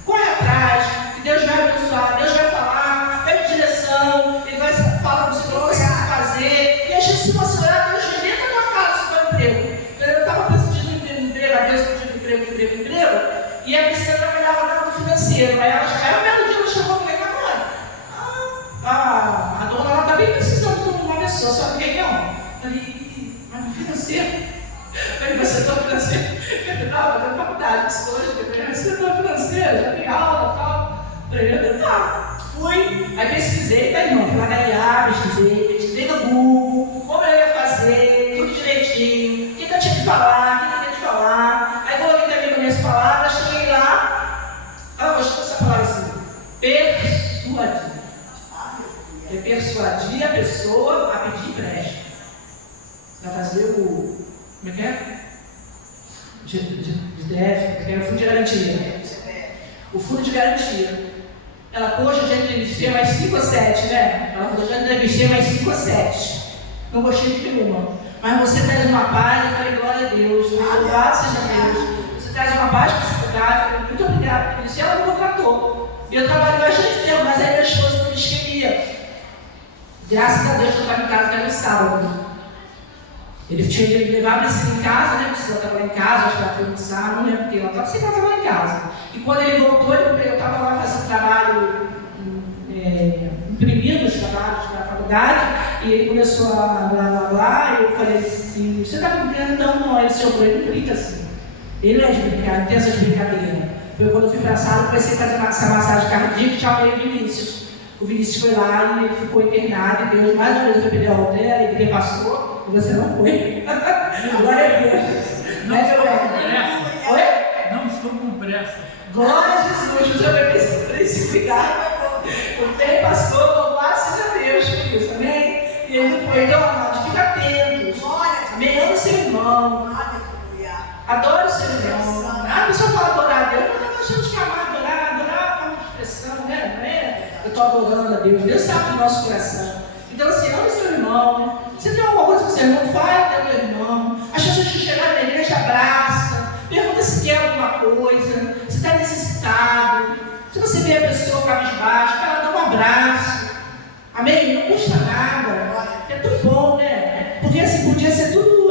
corre atrás, que Deus vai abençoar, Deus vai falar, pede direção, Ele vai falar para você o que você tem que fazer. E a gente, se você orar, Deus vai dentro da tua casa se for emprego. Eu estava pedindo emprego, a Deus pedindo emprego, e a Priscila trabalhava no campo financeiro. Aí ela chegava, um belo dia ela chegou e falei, a dona ela está bem precisando de uma pessoa, sabe o que é? Falei, mas no financeiro? Falei, mas setor financeiro? Eu estava fazendo faculdade de psicologia, falei, mas setor financeiro, já tem aula e tal. Falei, tá. Fui, aí pesquisei, tá, irmão? Fui lá na IA, pesquisei persuadir a pessoa a pedir empréstimo. Para fazer o... Como é que é? O fundo de garantia. O fundo de garantia. Ela, poxa, já entrevistei mais 5 ou 7, né? Ela falou, já entrevistei mais 5 ou 7. Não gostei de nenhuma. Mas você traz uma paz, eu falei, glória a Deus. Louvado seja Deus. Você traz uma paz para esse lugar, eu falei, muito obrigada por isso. E ela me contratou. E eu trabalho bastante tempo, mas aí minha esposa não me esquemia. Graças a Deus, eu estava em casa, que era no sábado. Ele tinha que levar a Priscila em casa, né? A Priscila estava em casa, acho que ela foi no sábado, não lembro porque ela estava sempre trabalhando em casa. E quando ele voltou, eu estava lá fazendo trabalho, imprimindo os trabalhos da faculdade, e ele começou a blá, e eu falei assim, você está brincando? Não, ele se olhou, ele não brinca assim. Ele não é de brincar, não tem essas brincadeiras. Foi quando eu fui para a sala, comecei a fazer essa massagem cardíaca e chamei o Vinícius. O Vinícius foi lá e ele ficou internado, e Deus mais uma vez foi pedir a aldeia, a alegria passou. E você não foi. Glória a Deus. Não estou com pressa. Oi? Não estou com pressa. Glória a Jesus. Eu também preciso cuidar. O tempo passou, louvado seja Deus por isso, amém? E ele não foi. Então, amados, fica atentos. Amém? Ama o seu irmão. Adore o seu irmão. A pessoa fala adorar a Deus. Nós temos que amar, adorar a forma de expressão, né? Não é? Eu estou adorando a Deus. Deus sabe do nosso coração. Então, assim, ama o seu irmão. Se tem alguma coisa que você não faz, é meu irmão. As pessoas que chegaram na igreja, abraça, pergunta se quer alguma coisa, se está necessitado. Se você vê a pessoa cabisbaixo, ela dá um abraço. Amém? Não custa nada. É tão bom, né? Porque assim, podia ser tudo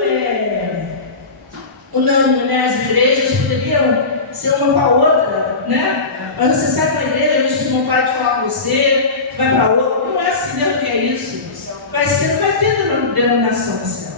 unânime, né? As igrejas poderiam ser uma para a outra, né? Mas você sai para a igreja, a gente não para de falar com você, vai para outra. Não é assim, né? O que é isso? Vai ter denominação no céu.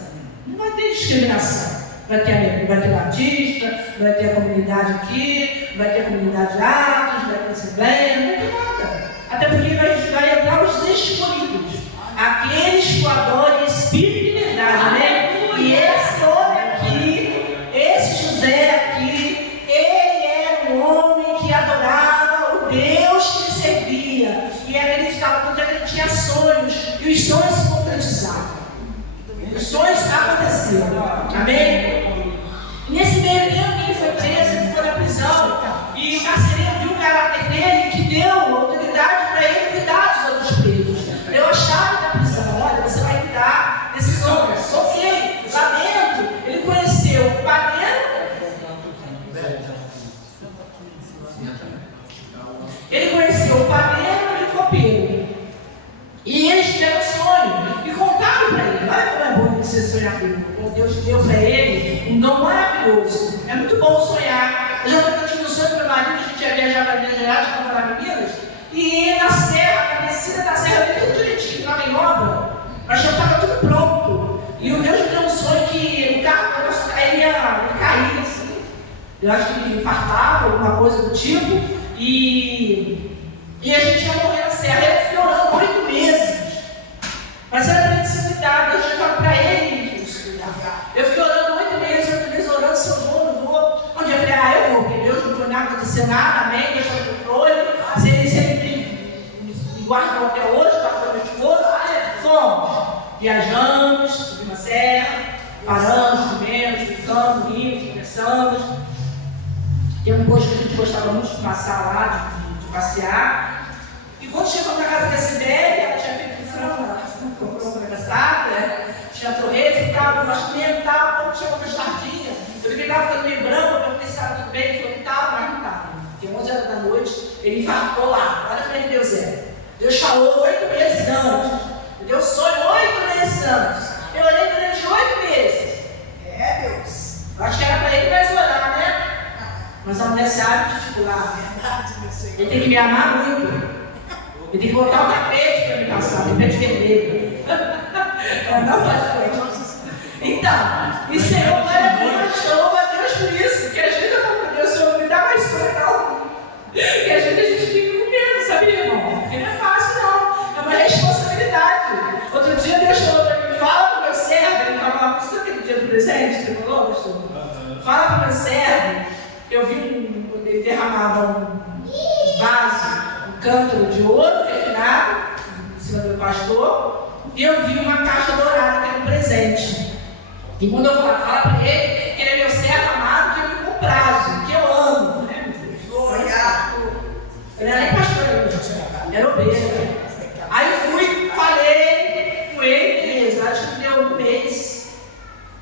Não vai ter discriminação. Vai ter batista, vai ter a comunidade aqui, vai ter a comunidade de Atos, vai ter a Assembleia, não vai ter nada. Até porque vai entrar os escolhidos. Aqueles que adoram em espírito e verdade, né? E esse homem aqui, esse José aqui, ele era um homem que adorava o Deus que ele servia. E acreditava porque ele tinha sonhos. E os sonhos se concretizaram. Os sonhos aconteceram. Amém? E nesse meio tempo ele foi preso, ele ficou na prisão. E o carcereiro viu o caráter dele que deu autoridade para ele cuidar dos outros presos. Deu a chave da prisão. Olha, você vai cuidar desses homens. Ok. Lá dentro, ele conheceu o padeiro. Ele conheceu o padeiro e o copeiro. E eles tiveram sonho e contaram para ele. Olha como é bom você sonhar comigo. Deus deu para ele um dom maravilhoso. É muito bom sonhar. Eu já tive um sonho com meu marido, a gente ia viajar para Minas Gerais, para morar em Minas, e na serra, na descida da serra, bem tudo direitinho, estava em obra, mas já estava tudo pronto. E o Deus me deu um sonho que o carro ele ia cair assim. Eu acho que ele infartava, alguma coisa do tipo, e a gente ia morrer na serra. Eu fiquei orando 8 meses. Mas era para ele se cuidar, Deus já falou para ele se cuidar. Eu fiquei orando 8 meses orando se eu vou, não vou. Um dia eu falei, eu vou, porque Deus não foi nada, não aconteceu nada, amém, Deus está no controle. Se ele me guardou até hoje, guardou meu esposo, fomos. Viajamos, subimos uma serra, paramos, comemos, ficamos, rimos, conversamos. Tem um posto que a gente gostava muito de passar lá, de passear. E quando chegou na casa da Sibeli, ela tinha feito frango, ela comprou uma cabeçada, tinha torresmo e tal, nós comemos e tal. Quando chegou na tardinha, eu vi que ele estava ficando meio branco, eu perguntei se estava tudo bem, ele falou que estava, mas não estava. Porque 11 horas da noite, ele infartou lá. Olha como é que Deus é. Deus falou 8 meses antes. Deu sonho 8 meses antes. Eu orei durante 8 meses. É, Deus. Eu acho que era para ele mais orar, né? Mas a mulher sabe titular. Verdade, meu Senhor. Ele tem que me amar muito. Ele tem que botar o tapete para me passar, o tapete vermelho. Não faz coisa. Então, e Senhor, glória a Deus, eu louvo a Deus por isso. Que às vezes eu falo para Deus, Senhor, não me dá mais sonho, não. E às vezes a gente fica com medo, sabia, irmão? Porque não é fácil, não. É uma responsabilidade. Outro dia Deus falou para mim, fala para o meu servo. Ele estava lá, você aquele dia do presente, você falou, pastor? Fala para o meu servo. Eu vi ele derramava um vaso, um cântaro de ouro refinado em cima do pastor, e eu vi uma caixa dourada, que era um presente. E quando eu falo para ele que ele é meu servo amado, que eu me com prazo, que eu amo, né, meu Deus? Glória. Ele era nem pastor ainda, era obreiro. Aí eu fui, falei com ele, beleza, acho que deu um mês.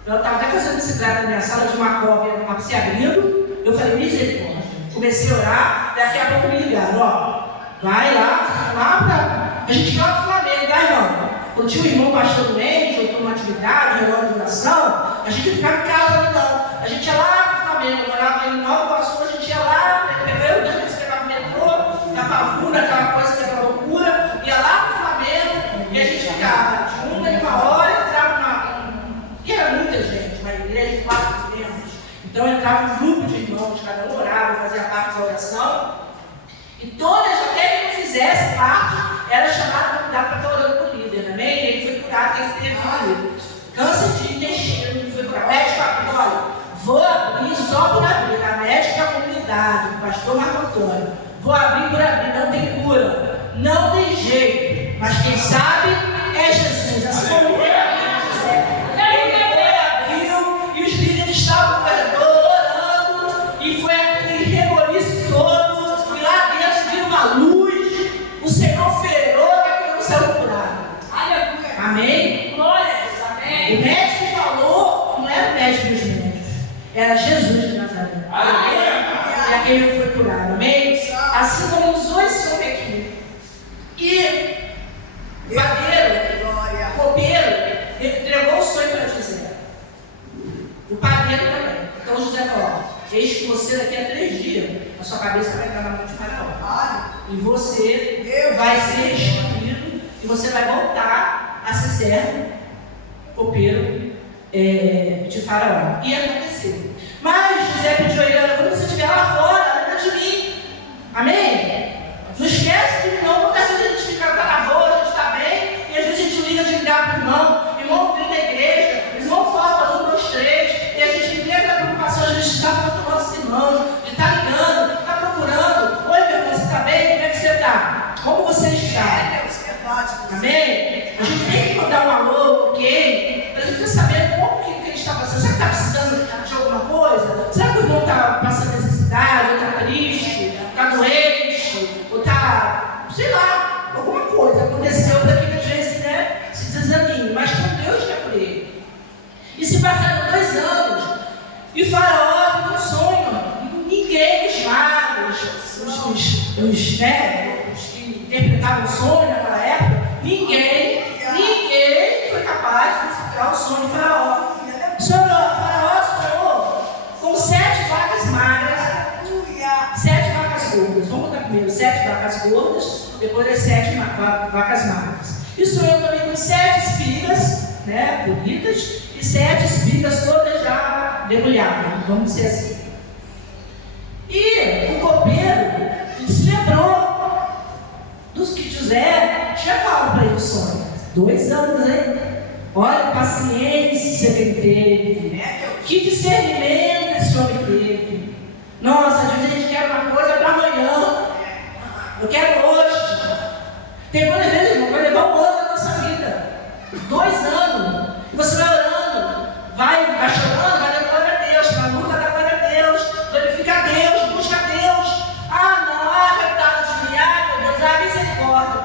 Eu estava até fazendo bicicleta na minha sala de uma cópia se abrindo. Eu falei, misericórdia. Comecei a orar, daqui a pouco me ligaram, ó, vai lá pra. A gente ia lá pro Flamengo, tá, irmão? Quando tinha um irmão pastor doente, ou tinha uma atividade, relógio de oração, a gente ficava em casa, não. A gente ia lá pro Flamengo, morava em Nova Iguaçu, a gente ia lá, eu depois pegava o metrô, na Pavuna, aquela coisa, aquela loucura, ia lá pro Flamengo, e a gente ficava uma hora, entrava que era muita gente, uma igreja de 4 membros. Então entrava um grupo de irmãos, cada um orava, fazia parte da oração, e todas, até que não fizesse parte, era chamado para cuidar para estar orando por líder, amém? E ele foi curado, tem que ter câncer de intestino, ele foi curado. Médico, olha, vou abrir só por abrir, a médica da comunidade, o pastor Marco Antônio, vou abrir por abrir, não tem cura, não tem jeito, mas quem sabe é Jesus, assim como ele abriu, e os líderes estavam no corredor orando, e foi aquele reboliço todo, e lá dentro viu uma luz, o Senhor operou, que aquele não saiu curado. Amém? Glória a Deus. Amém. O médico falou, não era o médico dos médicos, era Jesus de Nazaré. E aquele foi curado, amém? Assim como os dois são aqui. E o padeiro, o copeiro, entregou o sonho para José. O padeiro também. Então José falou, ó, eis que você daqui a 3 dias, a sua cabeça vai entrar na mão de Faraó. E você vai ser restituído, e você vai voltar a ser servo, copeiro de Faraó. E aconteceu. Mas José pediu a ele, quando você estiver lá fora, lembra de mim. Amém? Não esquece de mim, não. Muitas vezes a gente fica na boa, a gente está bem, e às vezes a gente liga de ligar para o irmão vem da igreja, irmão falta 1, 2, 3, e a gente vê aquela preocupação, a gente está falando com nossos irmãos, de estar ligando, está procurando. Oi, meu irmão, você está bem? Como é que você está? Como você está? Amém? A gente tem que mandar um alô, porque a gente precisa saber como que a gente está passando. Será que está precisando de alguma coisa? Será que o irmão está passando necessidade, ou está triste, está doente, ou está, sei lá, alguma coisa aconteceu para que a gente se desanime, mas com Deus que é por ele. E se passaram 2 anos, e Faraó teve um sonho, e ninguém, os magos, os que interpretavam o sonho naquela época, ninguém foi capaz de decifrar o sonho de Faraó. Faraó sonhou com 7 vacas magras, 7 vacas gordas. Vamos botar primeiro 7 vacas gordas, depois as 7 vacas magras. E sonhou também com 7 espigas, né, bonitas, e 7 espigas todas já debulhadas, vamos dizer assim. E o copeiro se lembrou dos que José tinha falado para ele o sonho. 2 anos, hein? Olha a paciência que ele teve. Que discernimento esse homem teve. Nossa, às vezes a gente quer uma coisa para amanhã. Eu quero hoje. Tem muitas vezes, irmão, vai levar 1 ano da nossa vida. 2 anos. E você vai orando, vai chorando, vai dando glória a Deus, vai luta da glória a Deus, glorifica a Deus, busca a Deus. Coitado de mim, meu Deus, misericórdia.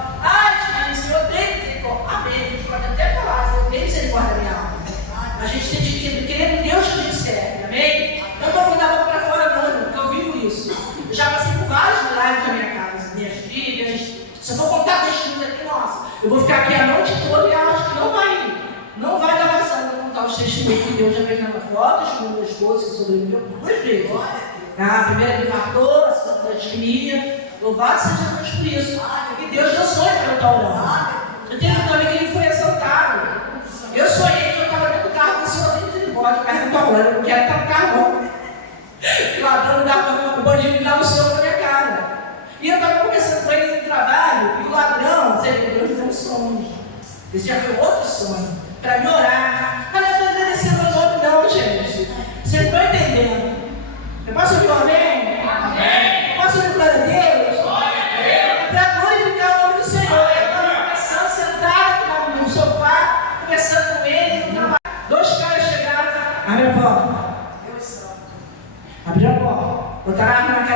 Senhor, tem misericórdia. Amém. A gente pode até falar, Senhor, tem misericórdia da minha alma. A gente tem que querer Deus que a gente serve, amém? Eu não vou mandar a boca para fora, não, porque eu vivo isso. Eu já passei por vários milagres na minha casa, minhas filhas. Se eu for contar testemunhos aqui, nossa, eu vou ficar aqui a noite toda e acho que não vai dar vazão para contar os testemunhos que Deus já fez na minha foto, testemunho do meu esposo que sobreviveu por 2 vezes. A primeira ele matou, a segunda ele queria. Louvado seja Deus por isso. E Deus deu sonho para eu estar orando. Eu tenho um nome que ele foi assaltado. Eu sonhei que eu estava dentro do carro, o Senhor dentro de embora, o carro não está orando, eu não quero estar no carro, não. O ladrão dava, o bandido me dava o soco na minha cara. E eu estava conversando com ele no trabalho, e o ladrão, Deus me deu um sonho. Esse já foi outro sonho, para me orar. Mas não estou agradecendo ao nome, não, gente. Vocês estão entendendo? Eu posso ouvir um amém? Amém. Posso ouvir glória a Deus? Glória a Deus. Para glorificar o nome do Senhor. Eu estava começando a sentar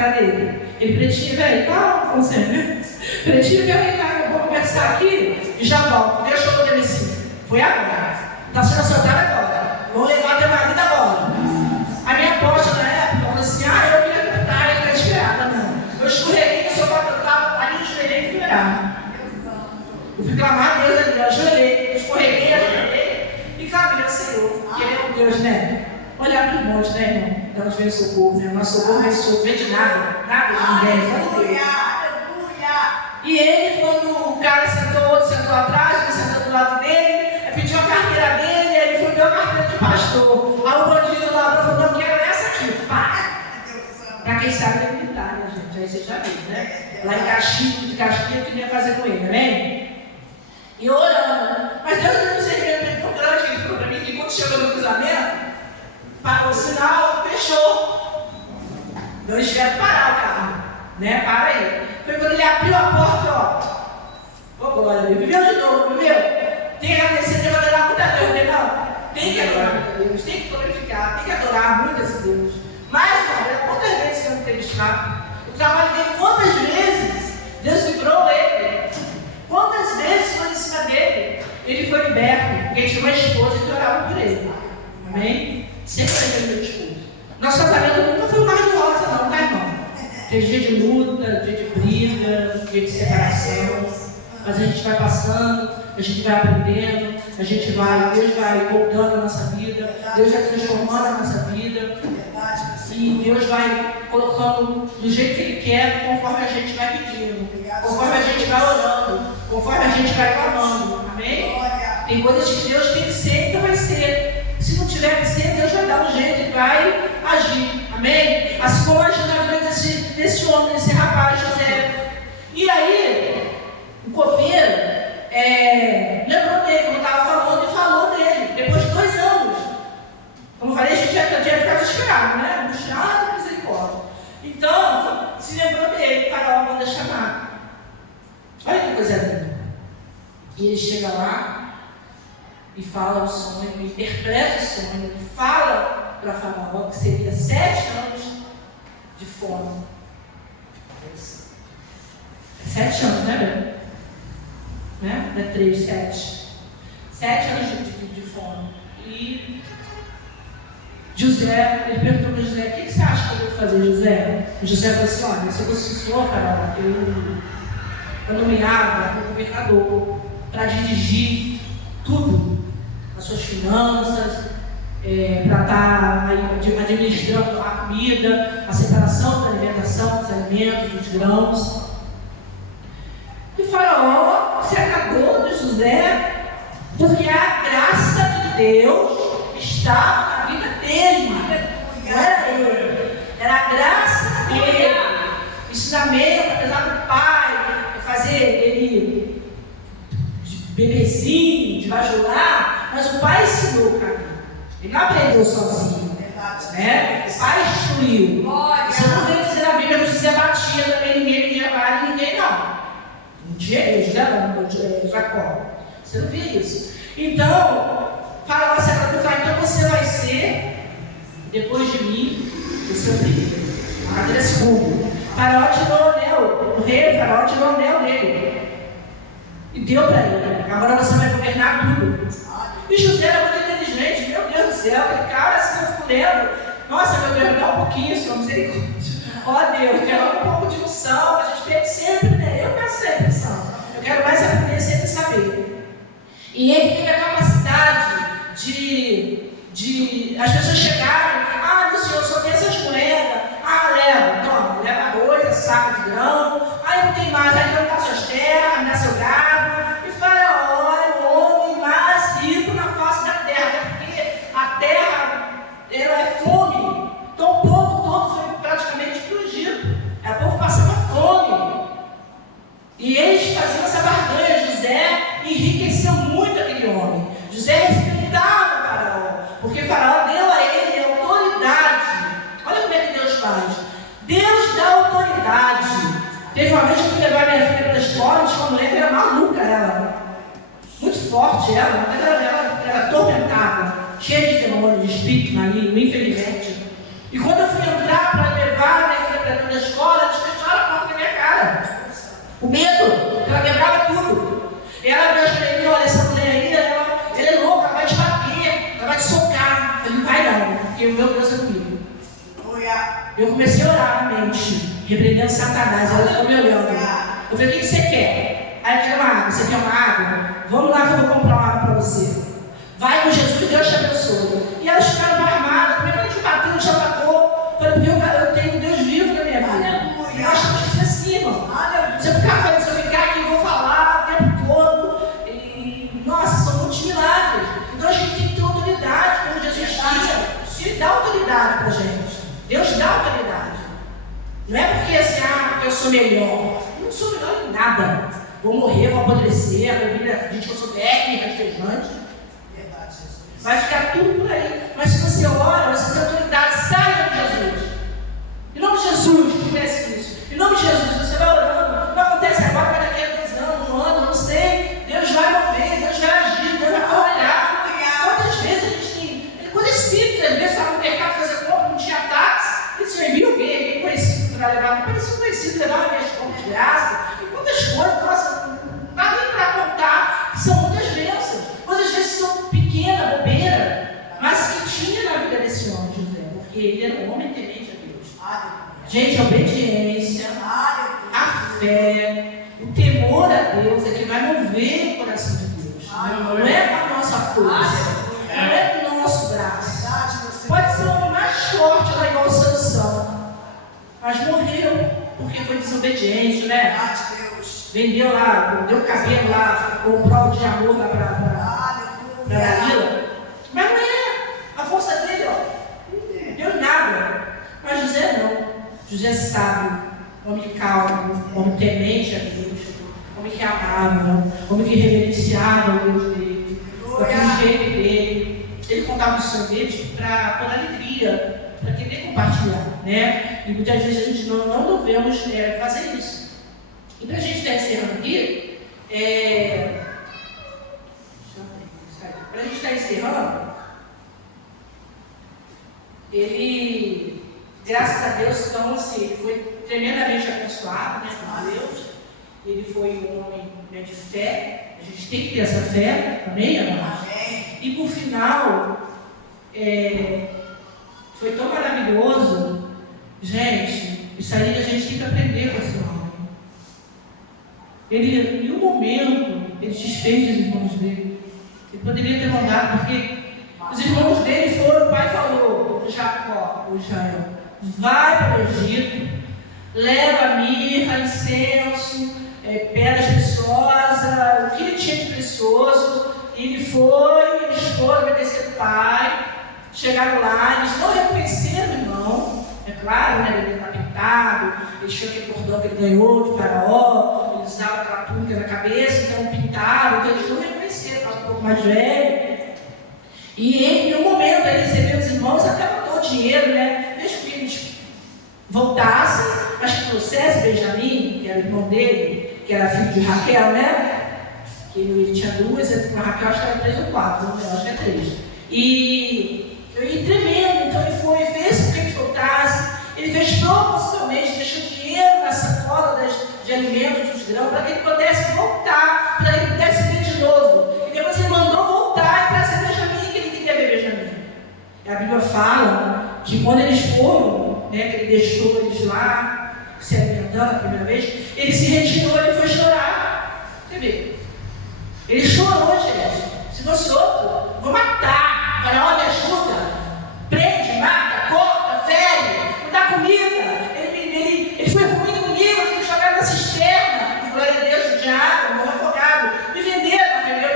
cara dele. Ele, Pretinho, velho, calma, conselho, né? Pretinho, vem cá, eu vou conversar aqui e já volto. Deixa eu poder assim. Foi agora. Está sendo assaltado agora. Vou levar teu marido agora. A minha aposta na época falou assim: eu queria cantar, eu queria esperar. Não. Eu escorreguei no sofá que eu estava, ali eu ajoelhei e fui orar. Eu fui clamar a Deus ali, eu ajoelhei, escorreguei, ajoelhei e clamei ao Senhor. Que Ele é um Deus, né? Olhar para os montes, né, irmão? De onde vem o socorro, né? Nosso socorro vem de nada, nada de ninguém, só de Deus. E ele, quando o cara sentou, o outro sentou atrás, ele sentou do lado dele, pediu a carteira dele, ele foi ver a carteira de pastor. Aí o bandido lá falou: não quero essa aqui, pá! Pra quem sabe ele militar, né, gente? Aí você já viu, né? Lá em Caxias, o que ele ia fazer com ele, amém? E orando. Mas Deus deu um segredo tão grande que ele falou pra mim que quando chegou no cruzamento, o sinal fechou. Então eles tiveram que parar o carro, né? Para aí. Foi quando ele abriu a porta, ó. Ô, glória a Deus. Viveu de novo, viveu? Tem que agradecer, tem que adorar muito a Deus, né? Não? Tem que adorar muito a Deus, tem que glorificar, tem que adorar muito a Deus. Mas, cara, quantas vezes eu não teve escape? O trabalho dele, quantas vezes Deus livrou ele? Quantas vezes foi em cima dele? Ele foi liberto, porque ele tinha uma esposa que orava por ele. Amém? Sempre foi meu esposo. Nosso casamento nunca foi um mar de rosa, não, tá, irmão? Tem dia de luta, dia de briga, dia de separação. Mas a gente vai passando, a gente vai aprendendo, Deus vai moldando a nossa vida, Deus vai transformando a nossa vida. E Deus vai colocando do jeito que Ele quer, conforme a gente vai pedindo, conforme a gente vai orando, conforme a gente vai clamando. Amém? Tem coisas que Deus tem que ser, então vai ser. Se não tiver que ser, Deus vai dar um jeito e vai agir. Amém? Assim como agiu na vida desse homem, desse rapaz, José. E aí, o copeiro lembrou dele, como eu estava falando, e falou dele, depois de 2 anos. Como eu falei, a gente já tinha ficado esperado, né? Puxado, misericórdia. Então, se lembrou dele, o faraó manda chamar. Olha que coisa linda. E ele chega lá e fala o sonho, interpreta o sonho, fala para Faraó que seria 7 anos de fome. 7 anos, né, Bel? Né? Não é 3, 7. 7 anos de fome. E José, ele perguntou para José: o que você acha que eu vou fazer, José? E José falou assim: olha, se eu fosse o senhor, Faraó, eu nomeava o governador para dirigir tudo, as suas finanças, para estar administrando a comida, a separação da alimentação, dos alimentos, dos grãos. E Faraó se agradou de José, porque a graça de Deus estava na vida dele. Não era ele, era a graça dele. Ensinamento, apesar do pai fazer ele bebezinho, de bajular, mas o pai ensinou o caminho. Ele não aprendeu sozinho, né? O pai instruiu. Você não vê dizer na Bíblia que José batia também, ninguém vara ninguém, não. Jacó. Você não vê isso. Então, Faraó se agradou e falou: então você vai ser, depois de mim, o seu filho. A cadeira segunda. Faraó tirou o anel, o rei Faraó tirou o anel dele e deu para ele. Agora você vai governar tudo. E José era muito inteligente, meu Deus do céu, aquele cara, assim, eu fico lendo. Nossa, meu Deus, dá um pouquinho, Senhor, misericórdia. Ó Deus, quero um pouco de unção, a gente pede sempre, né? Eu quero sempre unção. Eu quero mais aprender, sempre saber. E ele teve a capacidade de as pessoas chegarem: ah, meu Senhor, só tem essas moedas. Ah, leva, toma, leva arroz, saco de grão. Ah, não tem mais, aí não dá suas terras, dá seu gado. E Faraó é o homem mais rico na face da terra, porque a terra ela é fome. Então o povo todo foi praticamente para o Egito. O povo passava fome. E eles faziam essa barganha. José enriqueceu muito aquele homem. José respeitava o Faraó, porque o Faraó deu a ele autoridade. Olha como é que Deus faz. Deus dá autoridade. Teve uma vez que eu fui levar minha filha para a escola, uma mulher que era maluca, ela. Muito forte, ela era atormentada, cheia de demônios, de espírito maligno, infelizmente. E quando eu fui entrar para levar minha filha para a escola, repreendendo Satanás. Ela ficou me olhando. Eu falei, o que você quer? Aí ela quer uma água. Você quer uma água? Vamos lá que eu vou comprar uma água para você. Vai com Jesus, Deus te abençoe. E elas ficaram armadas. Como é que a gente bateu, te atacou? Eu falei, eu tenho um Deus vivo na minha vida. E nós temos que ser assim, irmão. Se eu ficar aqui, eu vou falar o tempo todo. E, nossa, são muitos milagres. Então a gente tem que ter autoridade, como Jesus disse. Ele dá autoridade para a gente. Deus dá autoridade. Não é porque assim, eu sou melhor. Eu não sou melhor em nada. Vou morrer, vou apodrecer. A Bíblia diz que eu sou técnica, rastejante. Vai ficar tudo por aí. Mas se você ora, você tem autoridade. Saia de Jesus. Em nome de Jesus, que merece isso. Em nome de Jesus, você vai orando. Não acontece agora, vai daqui a 10 anos, um ano, não sei. Deus vai mover, Deus vai agir, Deus vai trabalhar. Quantas vezes a gente tem coisas simples, às vezes estava no mercado fazer compra, não tinha táxi. E você viu alguém conhecido para levar, não parecia conhecido, levar minhas compras de graça. E quantas coisas, nossa, não dá nem para contar, são muitas bênçãos. Coisas às vezes são pequenas, bobeira, mas que tinha na vida desse homem, José, porque ele era um homem temente a Deus. Gente, a obediência, a fé, o temor a Deus é que vai mover o coração de Deus. Não é com a nossa força, não é com o nosso braço. Pode ser o homem mais forte lá, igual Sansão, mas morreu porque foi desobediente, né? Vendeu lá, deu cabelo lá, comprou de amor lá para Dalila. Mas não é a força dele, ó. Não deu nada. Mas José não. José sábio, homem calmo, homem temente a Deus, homem que amava, homem que reverenciava o Deus dele, daquele jeito dele. Ele contava o sonho dele para pôr alegria, para querer compartilhar, né? E muitas vezes a gente não devemos fazer isso. E para a gente estar encerrando aqui, para a gente estar encerrando, ele, graças a Deus, então, assim, ele foi tremendamente abençoado, né, por Deus. Ele foi um homem, né, de fé. A gente tem que ter essa fé, amém, amados? E por final, foi tão maravilhoso, gente. Isso aí a gente tem que aprender com esse homem. Ele, em um momento, ele desfez os irmãos dele. Ele poderia ter mandado, porque os irmãos dele foram, o pai falou, Jacó, o Israel, vai para o Egito, leva mirra, incenso, pedras preciosas, o que ele tinha de precioso. E eles foram obedecer o pai. Chegaram lá, eles não reconheceram o irmão, é claro, né? Ele estava pintado, eles tinham aquele cordão que ele ganhou de Faraó, eles usavam aquela túnica na cabeça, então pintaram, então eles não reconheceram, estava um pouco mais velho. E em um momento ele recebeu os irmãos, até mandou dinheiro, né? Deixa que eles voltassem, mas que trouxesse Benjamim, que era o irmão dele, que era filho de Raquel, né? Que ele tinha duas, com a Raquel acho que era 3 ou 4, não, acho que é 3. E tremendo, então ele foi, fez com que eles voltassem, ele fez propositalmente, deixou dinheiro na sacola de alimentos, dos grãos, para que ele pudesse voltar, para que ele pudesse ver de novo. E depois ele mandou voltar e trazer Benjamim, que ele queria ver Benjamim. E a Bíblia fala que quando eles foram, né, que ele deixou eles lá, se alimentando a primeira vez, ele se retirou, ele foi chorar. Você vê? Ele chorou, gente. Se fosse outro, vou matar. Faraó, me ajuda. Prende, mata, corta, fere, me dá comida. Ele foi ruim comigo, ele me jogaram na cisterna. E glória a Deus, de água, morreu afogado. Me venderam, aprendeu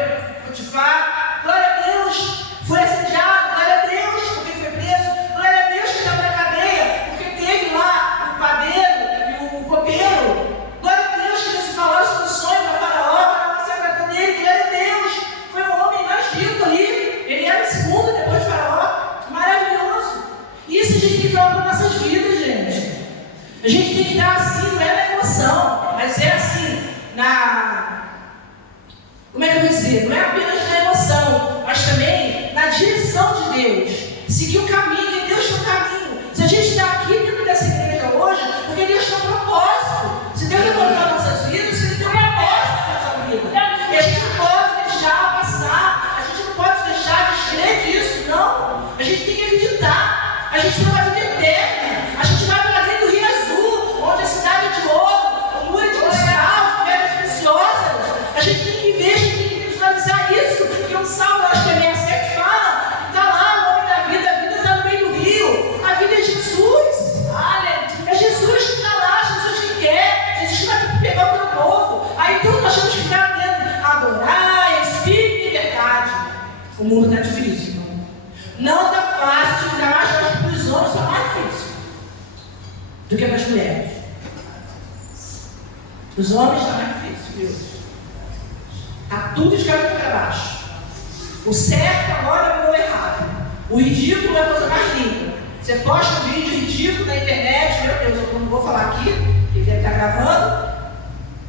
Potifar. Glória a Deus, foi assediado. Glória a Deus, porque foi preso. Glória a Deus que estava na cadeia, porque teve lá o padeiro e o copeiro. Glória a Deus que se falou sobre o sonho para Faraó. Glória a Deus, foi o homem mais rico ali, ele era o segundo depois de Faraó, maravilhoso. Isso a gente tem que falar para nossas vidas, gente. A gente tem que dar assim, não é na emoção, mas é assim, como é que eu vou dizer? Não é apenas na emoção, mas também na direção de Deus. Seguir o caminho, que Deus tem um caminho. Se a gente está aqui dentro dessa igreja hoje, porque Deus tem um propósito. Se Deus levantar nossas vidas, Ele tem um propósito na nossa vida. E a gente não pode deixar passar, a gente não pode deixar de crer disso, não. A gente tem que acreditar. A gente tem uma vida eterna. A gente vai para além do Rio Azul, onde mundo está difícil, irmão. Não está fácil, ainda mais para os homens está mais difícil do que para as mulheres. Os homens está mais difícil, viu? Está tudo de cabeça para baixo. O certo agora é o errado. O ridículo é a coisa mais linda. Você posta um vídeo ridículo na internet, meu Deus, eu não vou falar aqui, porque ele deve estar gravando.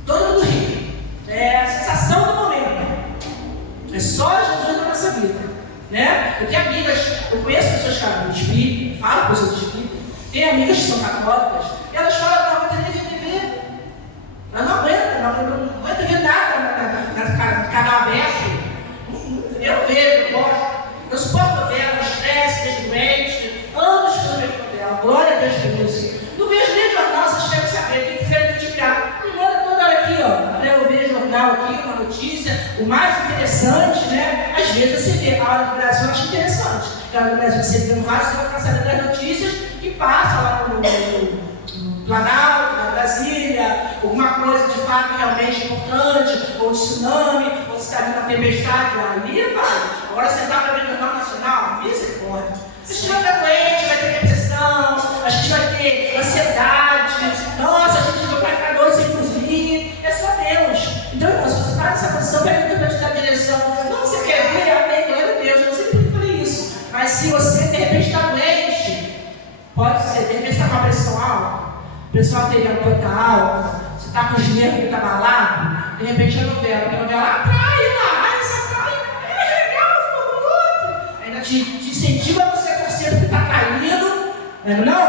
Todo mundo ri. É a sensação do momento. É só Jesus na nossa vida. Né? Eu tenho amigas, eu conheço pessoas que falam de espírito, falo pessoas de espírito, tenho amigas que são católicas, e elas falam, não aguenta nem ver. Elas não aguentam ver nada no canal aberto. Eu vejo, eu gosto. Eu suporto ver ela, estresse, deixo doente, anos que eu não vejo dela. Glória a Deus por isso. Não vejo nem jornal, vocês querem saber, quem quiser criticar. Me manda toda hora aqui, ó. Para eu ver jornal aqui, uma notícia, o mais interessante, né? Às vezes você vê, a hora do Brasil eu acho interessante. A hora do Brasil você vê no rádio, você vai ficar sabendo das notícias que passam lá no Planalto, na Brasília, alguma coisa de fato realmente importante, ou de tsunami, ou se está vindo uma tempestade, ali vai. Agora você está para ver o Jornal Nacional, misericórdia. A gente vai ficar doente, vai ter depressão, a gente vai ter ansiedade, nossa, a gente vai ficar doente sem dormir, é só Deus. Então, irmão, se você está nessa posição, pergunta para te dar direção. Não, você quer ver, amém, glória a Deus, eu sempre falei isso. Mas se você de repente está doente, pode ser, de repente está com a pressão alta, pressão arterial toda alta, você está com os nervos que está abalado, de repente a novela, porque a novela atrai lá, essa praia é legal, ficou bonito. Ainda te incentiva a você torcer porque está caindo, não?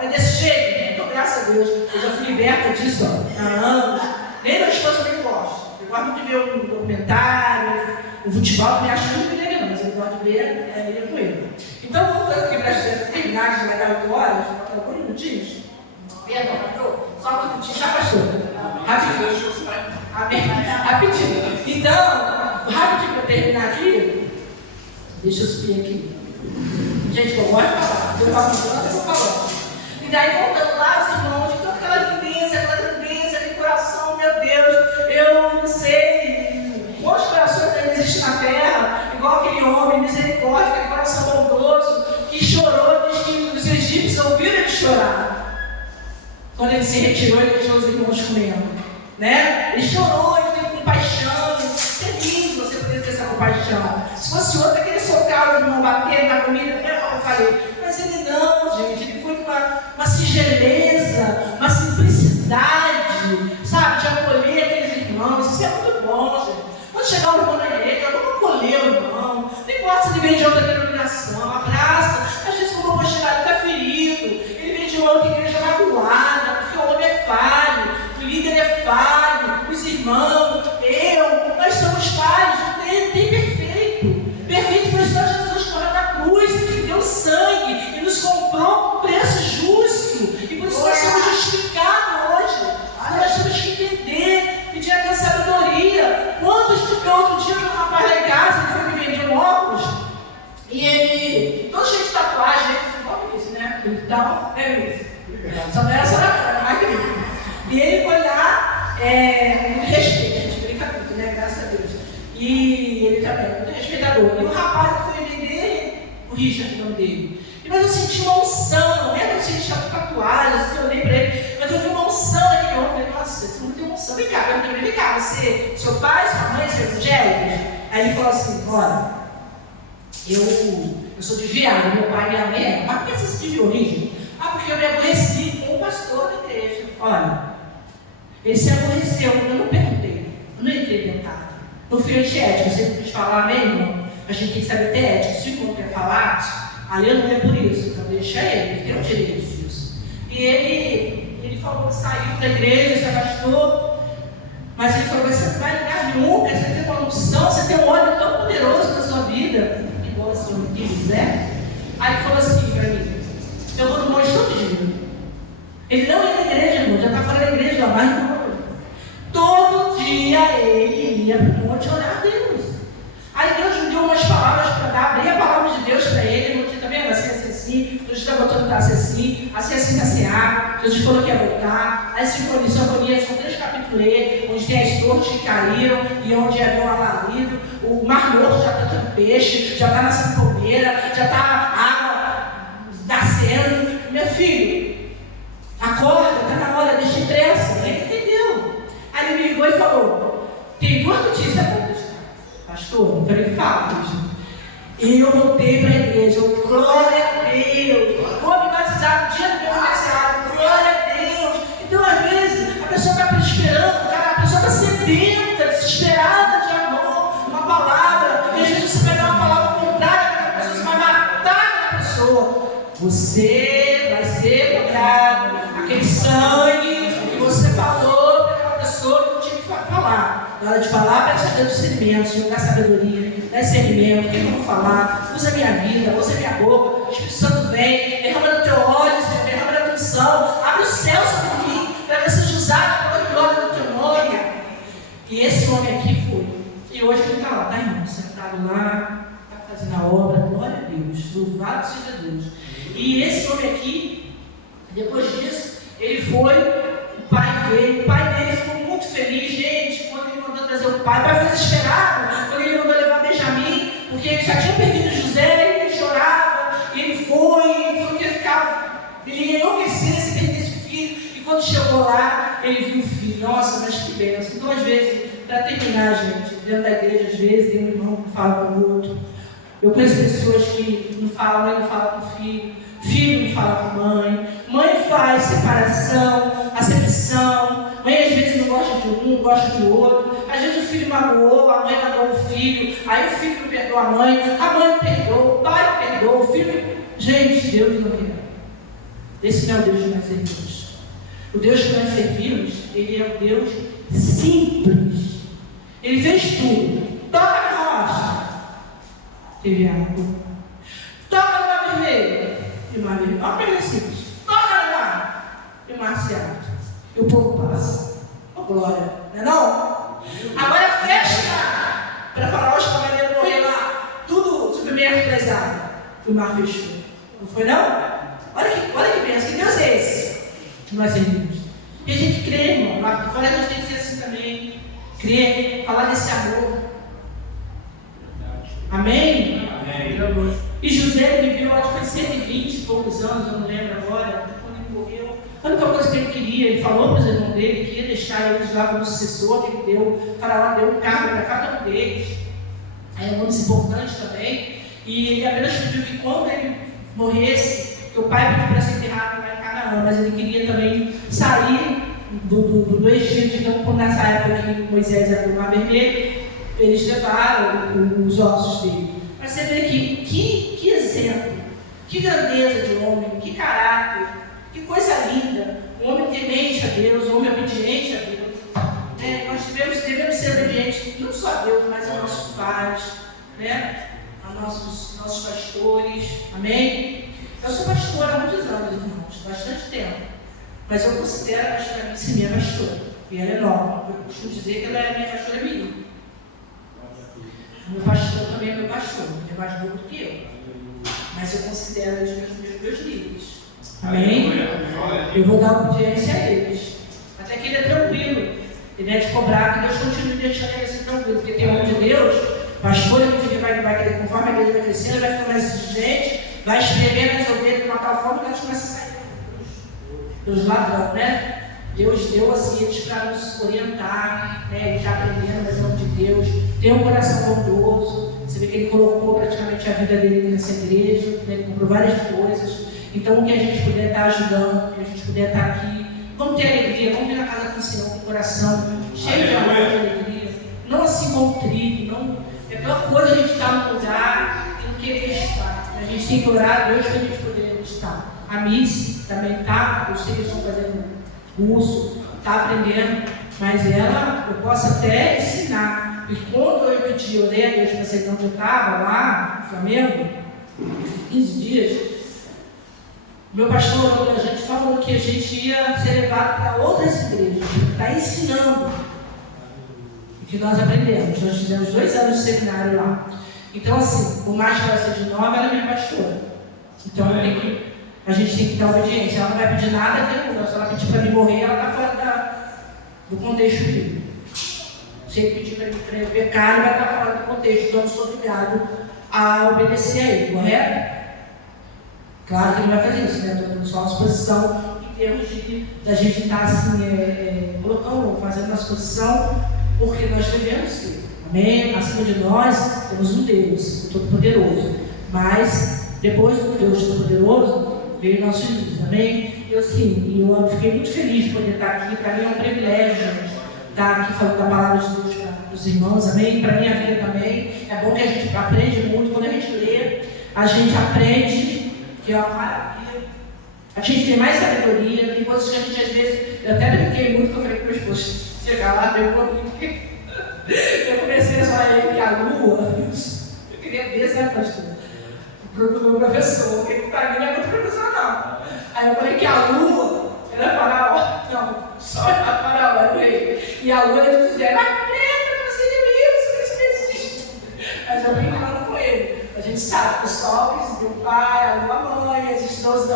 É desse jeito. Então, graças a Deus, eu já fui liberta disso há anos. Nem meu esposo nem gosto. Eu gosto muito de ver um documentário, o futebol, me acho muito legal, mas eu gosto de ver com ele. Então, voltando aqui para a terminar, que vai dar 8 horas, alguns minutinhos. Perdão, pastor. Só um minutinho, já pastor. Rapidinho. Então, rapidinho para terminar aqui, deixa eu subir aqui. Gente, eu gosto de falar. Eu falo tanto, eu vou falando. E daí, voltando lá, os irmãos, de toda aquela lindeza, aquele coração, meu Deus, eu não sei quantos corações ainda existem na terra, igual aquele homem, misericórdia, aquele coração bondoso, que chorou, diz que os egípcios ouviram ele chorar. Quando ele se retirou, ele deixou os irmãos comendo. Né? Ele chorou, ele teve compaixão. É lindo você poder ter essa compaixão. Se fosse outro, aquele socar o irmão batendo na comida, eu falei. Mas ele não, gente. Ele foi com uma singeleza, uma simplicidade, sabe? De acolher aqueles irmãos. Isso é muito bom, gente. Quando chegar o irmão na igreja, vamos acolher o irmão. Não importa se ele vem de outra denominação, abraça. Às vezes, como eu vou chegar, ele está ferido. Ele vem de uma outra igreja magoada. O homem é falho, o líder é falho, os irmãos, nós somos falhos, não tem perfeito. Perfeito foi só Jesus correndo na cruz, que deu sangue e nos comprou com preço justo. E por isso nós somos justificados hoje. Nós temos que entender, pedir a Deus sabedoria. Quantos que outro dia um rapaz lá em casa, ele foi me vender um óculos, e ele, todo cheio de tatuagem, ele foi isso, né? Então, é isso. Só não era só na cara, mais que isso. E ele foi lá, muito respeito, a gente brinca muito, né? Graças a Deus. E ele também, muito respeitador. E o rapaz que foi vender, o Richard, o nome dele. Mas eu senti uma unção, não lembra que a gente tinha tatuagem, assim, eu olhei pra ele, mas eu vi uma unção naquele homem. Eu falei, nossa, você não tem unção. Vem cá, você, seu pai, sua mãe, seu evangélico? Aí ele falou assim, olha, eu sou desviado, meu pai e minha mãe, mas por que você se desviou, Richard? Porque eu me aborreci com o pastor da igreja. Olha, ele se aborreceu, eu não perguntei, eu não entrei tentado. No fio antiético, você não quis falar mesmo, a gente tem que saber ter ética. Se o irmão quer falar, ali eu não é por isso, então deixa ele tem o direito disso. E ele falou que saiu da igreja, se afastou, mas ele falou: você não vai em lugar nenhum, você tem uma unção, você tem um óleo tão poderoso na sua vida, igual o Senhor diz, né? Aí ele falou assim para mim: eu vou no monte todo dia. Ele não ia na igreja, irmão, já está fora da igreja, mas não. Todo dia ele ia para o monte orar a Deus. Aí Deus me deu umas palavras para dar, abri a palavra de Deus para ele, não tinha, tá vendo? Assim, Jesus está botando tá assim, tá. Jesus falou que ia voltar. Aí sinfonia, são 3 capítulos, onde tem as torres que caíram e onde havia um alarido, o mar morto já está tendo peixe, já está nascendo palmeira, já está água nascendo. Meu filho, acorda, está na hora, deixa de pressa. Ele entendeu. Aí ele me ligou e falou: tem duas notícias para contar. Pastor, eu falei: fala, Cristo. E eu voltei para a igreja. Glória a Deus. Vou me batizar no dia do meu aniversário. Glória a Deus. Então, às vezes, a pessoa está esperando, cara, a pessoa está sedenta, desesperada de amor, uma palavra. E às vezes você vai dar uma palavra contrária, a pessoa vai matar a pessoa. Você vai ser cobrado. Aquele sangue que você falou para aquela pessoa que não tinha que falar. Na hora de falar, presta atenção no discernimento, jogar sabedoria, discernimento, o que eu vou falar, usa a minha vida, usa a minha boca, o Espírito Santo vem, derrama no teu óleo, Senhor, derrama na tua unção, abre o céu sobre mim, para que eu seja usado para a glória do teu nome. E esse homem aqui foi. E hoje ele está lá, tá, irmão? Sentado lá, está fazendo a obra, glória a Deus, louvado seja Deus. E esse homem aqui, depois disso, ele foi, o pai veio, o pai dele ficou muito feliz, gente, quando ele mandou trazer o pai foi desesperado, quando ele mandou levar Benjamim, porque ele já tinha perdido José, ele chorava, e ele foi que ele ficava, ele ia enlouquecer se perdesse o filho, e quando chegou lá, ele viu o filho. Nossa, mas que bênção. Então, às vezes, para terminar, gente, dentro da igreja, às vezes, tem um irmão que fala com o outro. Eu conheço pessoas que não falam, mãe não fala com o filho, filho não fala com mãe, mãe faz separação, acepção, mãe às vezes não gosta de um, gosta de outro, às vezes o filho magoou, a mãe magoou o filho, aí o filho não perdoa a mãe não perdoa, o pai perdoa, o filho. Gente, Deus não quer. Esse não é o Deus que nós servimos. O Deus que nós servimos, ele é um Deus simples. Ele fez tudo. Toca na rocha, teve água. Toca no mar vermelho, e o mar vermelho. Olha para ele simples. Toca no mar, e o mar se abre. E o povo passa. Oh, glória, não é não? Agora fecha para Faraó os cavaleiros morrer lá, tudo submerso das águas. E o mar fechou. Não foi não? Olha que pensa, que Deus é esse que nós servimos. E a gente crê, irmão. Lá fora a gente tem que ser assim também. Crer, falar desse amor. Amém? Amém. E José viveu, acho que foi 120 e poucos anos, eu não lembro agora, quando ele morreu. A única coisa que ele queria, ele falou para os irmãos dele, que ia deixar eles lá como sucessor, que ele deu, Faraó deu um cargo para cada um deles. Aí é muito importante também. E ele apenas pediu que quando ele morresse, que o pai pediu para ser enterrado lá em Canaã, mas ele queria também sair do Egito. Então, quando nessa época que Moisés era do Mar Vermelho, eles levaram os ossos dele. Mas você vê que exemplo, que grandeza de homem, que caráter, que coisa linda. Um homem temente a Deus, um homem obediente a Deus. Nós devemos ser obedientes não só a Deus, mas aos nossos pais, né? A nossos pastores. Amém? Eu sou pastora há muitos anos, irmãos, bastante tempo. Mas eu considero a pastora Alice minha pastora. E ela é nova. Eu costumo dizer que ela é minha pastora menina. Meu pastor também é meu pastor, é mais novo do que eu. Mas eu considero eles meus líderes. Amém? Eu vou dar obediência a eles. Até que ele é tranquilo. Ele é de cobrar que Deus continue deixando ele ser tranquilo. Porque tem homem de Deus, pastor, que vai querer, conforme a igreja vai crescendo, vai ficar mais exigente, vai espremer nas ovelhas de uma tal forma que elas começam a sair pelos ladrões, né? Deus deu assim eles para nos orientar, né? Ele está aprendendo, mas em nome de Deus. Tem um coração bondoso. Você vê que ele colocou praticamente a vida dele nessa igreja, né? Ele comprou várias coisas. Então, o que a gente puder estar ajudando, o que a gente puder estar aqui, vamos ter alegria, vamos vir na casa do Senhor com o coração cheio de amor e de alegria. Não assim contrito, não. É a pior coisa a gente estar no lugar e não querer estar. A gente tem que orar a Deus para a gente poder estar. A Miss também está, eu sei que eles estão fazendo curso, está aprendendo, mas ela, eu posso até ensinar. E quando eu pedi, orei a Deus para ser onde eu estava, lá no Flamengo, 15 dias, meu pastor orou para a gente, falou que a gente ia ser levado para outras igrejas, está ensinando o que nós aprendemos. Nós fizemos 2 anos de seminário lá. Então, assim, por mais que ela seja nova, ela é minha pastora. Então, a gente tem que dar obediência. Ela não vai pedir nada, se ela pedir para mim morrer, ela está fora do contexto bíblico. Se ele pedir para eu pecar, ele vai estar fora do contexto. Então, eu sou obrigado a obedecer a Ele, correto? Claro que Ele vai fazer isso, né? Estou só à disposição em termos da gente estar assim, colocando, fazendo a disposição, porque nós devemos ser. Amém? Acima de nós temos um Deus Todo-Poderoso, mas depois do Deus Todo-Poderoso veio nosso Jesus, amém? Eu fiquei muito feliz de poder estar aqui. Para mim é um privilégio estar aqui falando da palavra de Deus para os irmãos, amém? Para a minha vida também. É bom que a gente aprende muito. Quando a gente lê, a gente aprende, que é uma maravilha. A gente tem mais sabedoria. Tem coisas que a gente às vezes. Eu até brinquei muito, que eu falei para o meu esposo chegar lá, eu comecei a falar que a lua. Eu queria ver, sabe, pastor? Para o meu professor, porque para mim não é muito professor, não. Aí eu falei que a lua era faraó, não, só era faraó, eu falei. E a lua era dizia, mas preta, você é Deus, isso. Mas eu brincando com ele. A gente sabe que o sol precisa do pai, a lua mãe, esses 12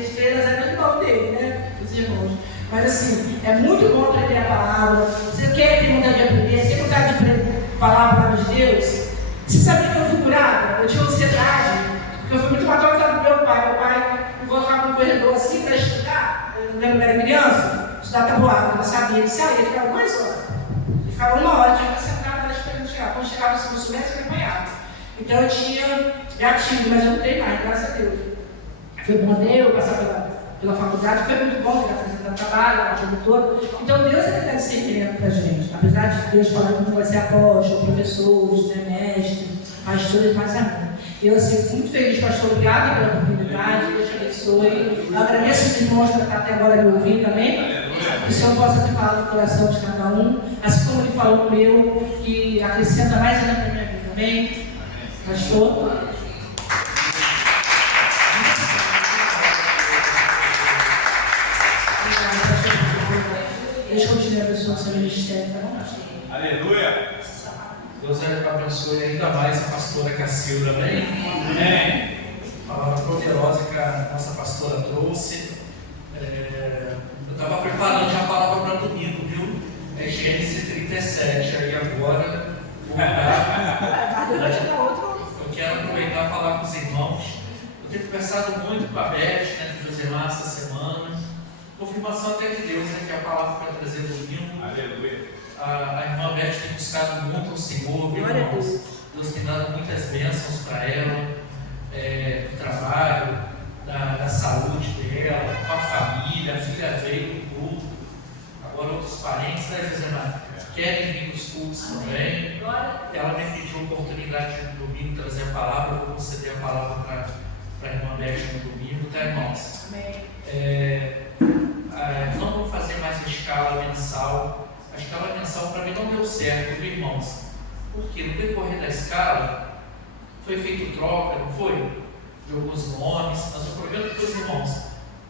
estrelas eram irmão dele, né? Os irmãos. Mas assim, é muito bom aprender a palavra. Você quer ter vontade de aprender, você tem vontade de falar a palavra de Deus? Você sabia que eu fui curada? Eu tinha ansiedade, porque eu fui muito maltratada do meu pai. Meu pai me colocava no corredor assim para estudar. Eu lembro que era criança, estudar tabuada, eu não sabia. Ele saía, ele ficava 2 horas. Ele ficava 1 hora, tinha que sentar para esperar chegar. Quando chegava, se não soubesse, eu apanhava. Então eu tinha gatilho, mas eu não tenho mais, graças a Deus. Foi bom eu passar pela faculdade, foi muito bom, ele apresentando trabalho, a vida toda. Então Deus é que está discernimento para a gente. Apesar de Deus falar que não vai ser apóstolo, professores, né, mestre, pastores, mas amém. Eu assim, muito feliz, pastor, obrigada pela oportunidade, Deus te abençoe. Eu agradeço os irmãos que estão até agora me ouvindo também. Que o Senhor possa ter falado no coração de cada um, assim como Ele falou no meu, que acrescenta mais ainda para a minha vida, amém? Pastor? Deus continue abençoando o seu ministério, tá bom, pastor? Aleluia! Deus abençoe ainda mais a pastora Cacilda, amém? Amém. Palavra poderosa que a nossa pastora trouxe. Eu estava preparando já a palavra para domingo, viu? É Gênesis 37, aí agora eu quero aproveitar e falar com os irmãos. Eu tenho conversado muito com a Beth, né, com o Josemar essa semana. Confirmação até de Deus, né, que a palavra para trazer domingo. Aleluia! A irmã Beth tem buscado muito o Senhor, viu, irmãos? Deus tem dado muitas bênçãos para ela, do trabalho, da saúde dela, com a família. A filha veio no culto, agora outros parentes, né, Josemar? Querem vir nos cultos também. Ela me pediu a oportunidade de no domingo trazer a palavra. Eu vou conceder a palavra para a irmã Beth no domingo, tá, irmãos? Amém. Não vou fazer mais a escala mensal. A escala mensal para mim não deu certo, viu, irmãos? Porque no decorrer da escala foi feito troca, não foi? De alguns nomes, mas eu prometo para os irmãos,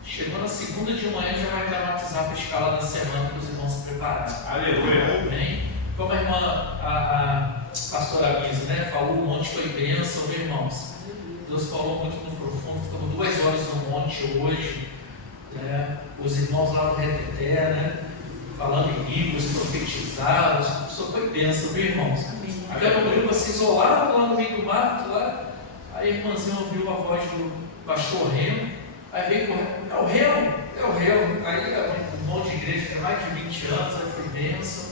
chegou na segunda de manhã já vai dar no WhatsApp a escala da semana para os irmãos se prepararem. Aleluia! Amém? Como a irmã, a pastora Misa, né, falou, o monte foi bênção, viu, irmãos? Deus falou muito no profundo, ficamos 2 horas no monte hoje, né? Os irmãos lá no Reteté, né? Falando em línguas, profetizados, só foi bênção, viu, irmãos? Aquela mulher se isolaram lá no meio do mato, lá, aí a irmãzinha ouviu a voz do pastor Remo, aí veio correndo, é o Remo, aí um monte de igreja, tem mais de 20 anos, aí foi bênção,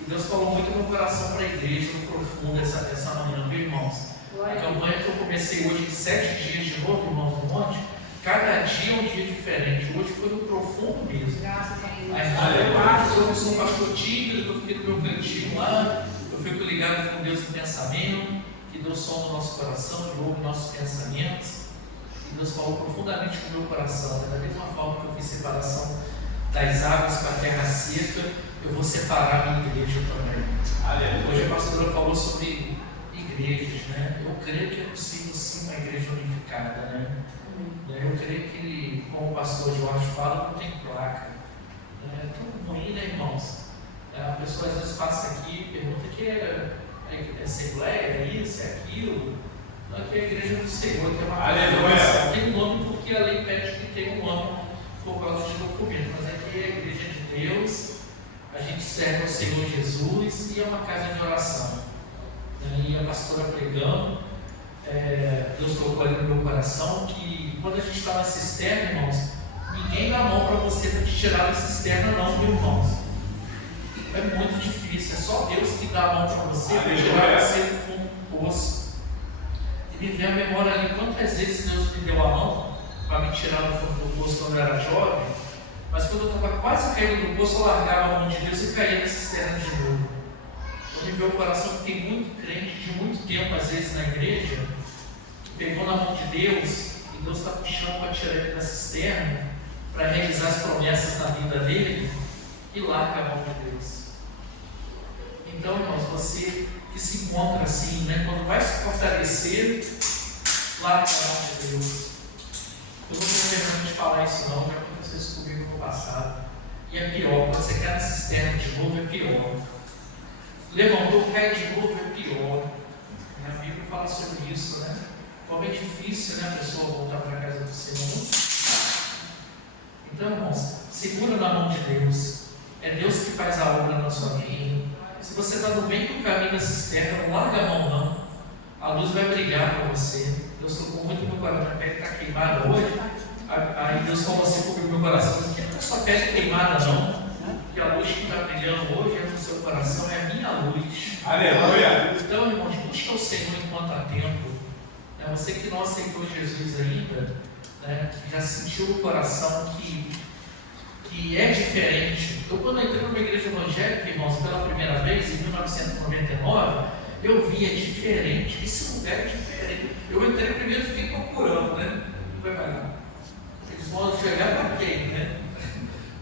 e Deus falou muito no coração para a igreja, no profundo, essa manhã, viu, irmãos? A campanha que eu comecei hoje de 7 dias de novo, irmãos, no monte, cada dia é um dia diferente. Hoje foi no profundo mesmo. Graças a Deus. Eu sou um pastor tímido, eu fiquei no meu cantinho lá, eu fico ligado com Deus em pensamento, que Deus sonda o nosso coração, Ele ouve nossos pensamentos, e Deus falou profundamente com o meu coração. Da mesma forma que eu fiz separação das águas para a terra seca, eu vou separar a minha igreja também. Aleluia! Hoje a pastora falou sobre igrejas, né? Eu creio que é possível sim uma igreja unificada, né? Eu creio que, como o pastor Jorge fala, não tem placa. É tudo ruim, né, irmãos? A pessoa às vezes passa aqui e pergunta que é assembleia, é isso, é aquilo. Não, aqui é a igreja do Senhor, que é uma Aleluia! Tem um nome porque a lei pede que tenha um nome por causa de documento, mas aqui é a igreja de Deus, a gente serve ao Senhor Jesus e é uma casa de oração. E a pastora pregando, Deus colocou ali no meu coração que quando a gente está na cisterna, irmãos, ninguém dá a mão para você para te tirar da cisterna, não, viu, irmãos? É muito difícil, é só Deus que dá a mão para você para tirar você do fundo do poço. E me vem a memória ali quantas vezes Deus me deu a mão para me tirar do fundo do poço quando eu era jovem, mas quando eu estava quase caindo no poço, eu largava a mão de Deus e caía na cisterna de novo. Eu me vê o coração que tem muito crente de muito tempo, às vezes na igreja, pegou na mão de Deus e Deus está puxando para tirar ele da cisterna para realizar as promessas na vida dele e larga a mão de Deus. Então, irmãos, você que se encontra assim, né, quando vai se fortalecer, larga a mão de Deus. Eu não tenho vergonha de falar isso não, já aconteceu isso comigo no passado. E é pior, quando você cai na cisterna de novo é pior. Levantou, cai de novo é pior. A Bíblia fala sobre isso, né? Como é difícil, né, a pessoa voltar para a casa do Senhor. Então, irmãos, segura na mão de Deus. É Deus que faz a obra na sua vida. Se você está no meio do caminho da cisterna, não larga a mão não. A luz vai brilhar para você. Deus tocou muito no meu coração, minha pele está queimada hoje. Aí Deus falou assim comigo no meu coração, não é a sua pele queimada não. Que a luz que está brilhando hoje no seu coração é a minha luz. Aleluia! Então, irmãos, busca o Senhor enquanto há tempo. Você que não aceitou Jesus ainda, né, que já sentiu no coração que é diferente. Eu, quando entrei numa igreja evangélica, irmãos, pela primeira vez, em 1999, eu vi, é diferente. Esse lugar é diferente. Eu entrei primeiro e fiquei procurando, né? Vai pagar. Eles vão chegar para quem, né?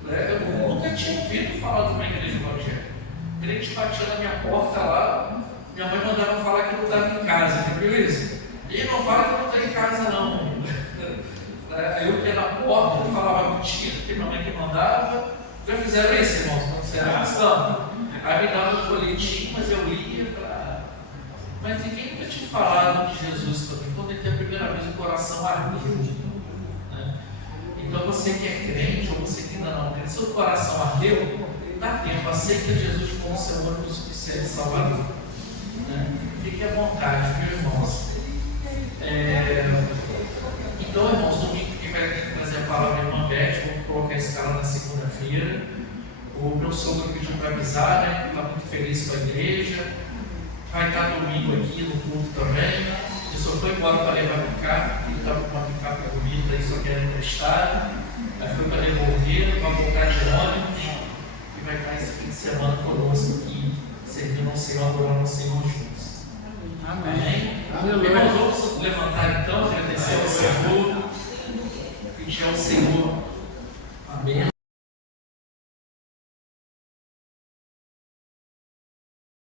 Eu nunca tinha ouvido falar de uma igreja evangélica. O crente batia na minha porta lá, minha mãe mandava falar que eu não estava em casa, viu isso? E não fala que eu não estou em casa, não. Eu que ia na porta, eu falava mentira, que minha mãe que mandava. Já fizeram isso, irmãos, quando você era cristão? Aí me dava um folhetim, mas eu lia para. Mas ninguém nunca tinha falado de Jesus também. Quando ele tem a primeira vez o coração ardeu. Né? Então você que é crente, ou você que ainda não crente, seu coração ardeu, dá tempo, aceita Jesus como seu único suficiente Salvador. Né? Fique à vontade, viu, irmãos? Então, irmãos, domingo que vai trazer a palavra da irmã Beth, vamos colocar esse cara na segunda-feira. O meu sogro pediu para avisar, né? Está muito feliz com a igreja. Vai estar domingo aqui no culto também. Ele só foi embora para levar picape, ele estava com uma picape bonita e só quer emprestar. Aí foi para devolver, vai voltar de ônibus e vai estar esse fim de semana conosco aqui, servindo ao Senhor, adorando ao Senhor juntos. Amém? Irmãos, vamos levantar então, agradecer ao Senhor, pedir ao Senhor a bênção.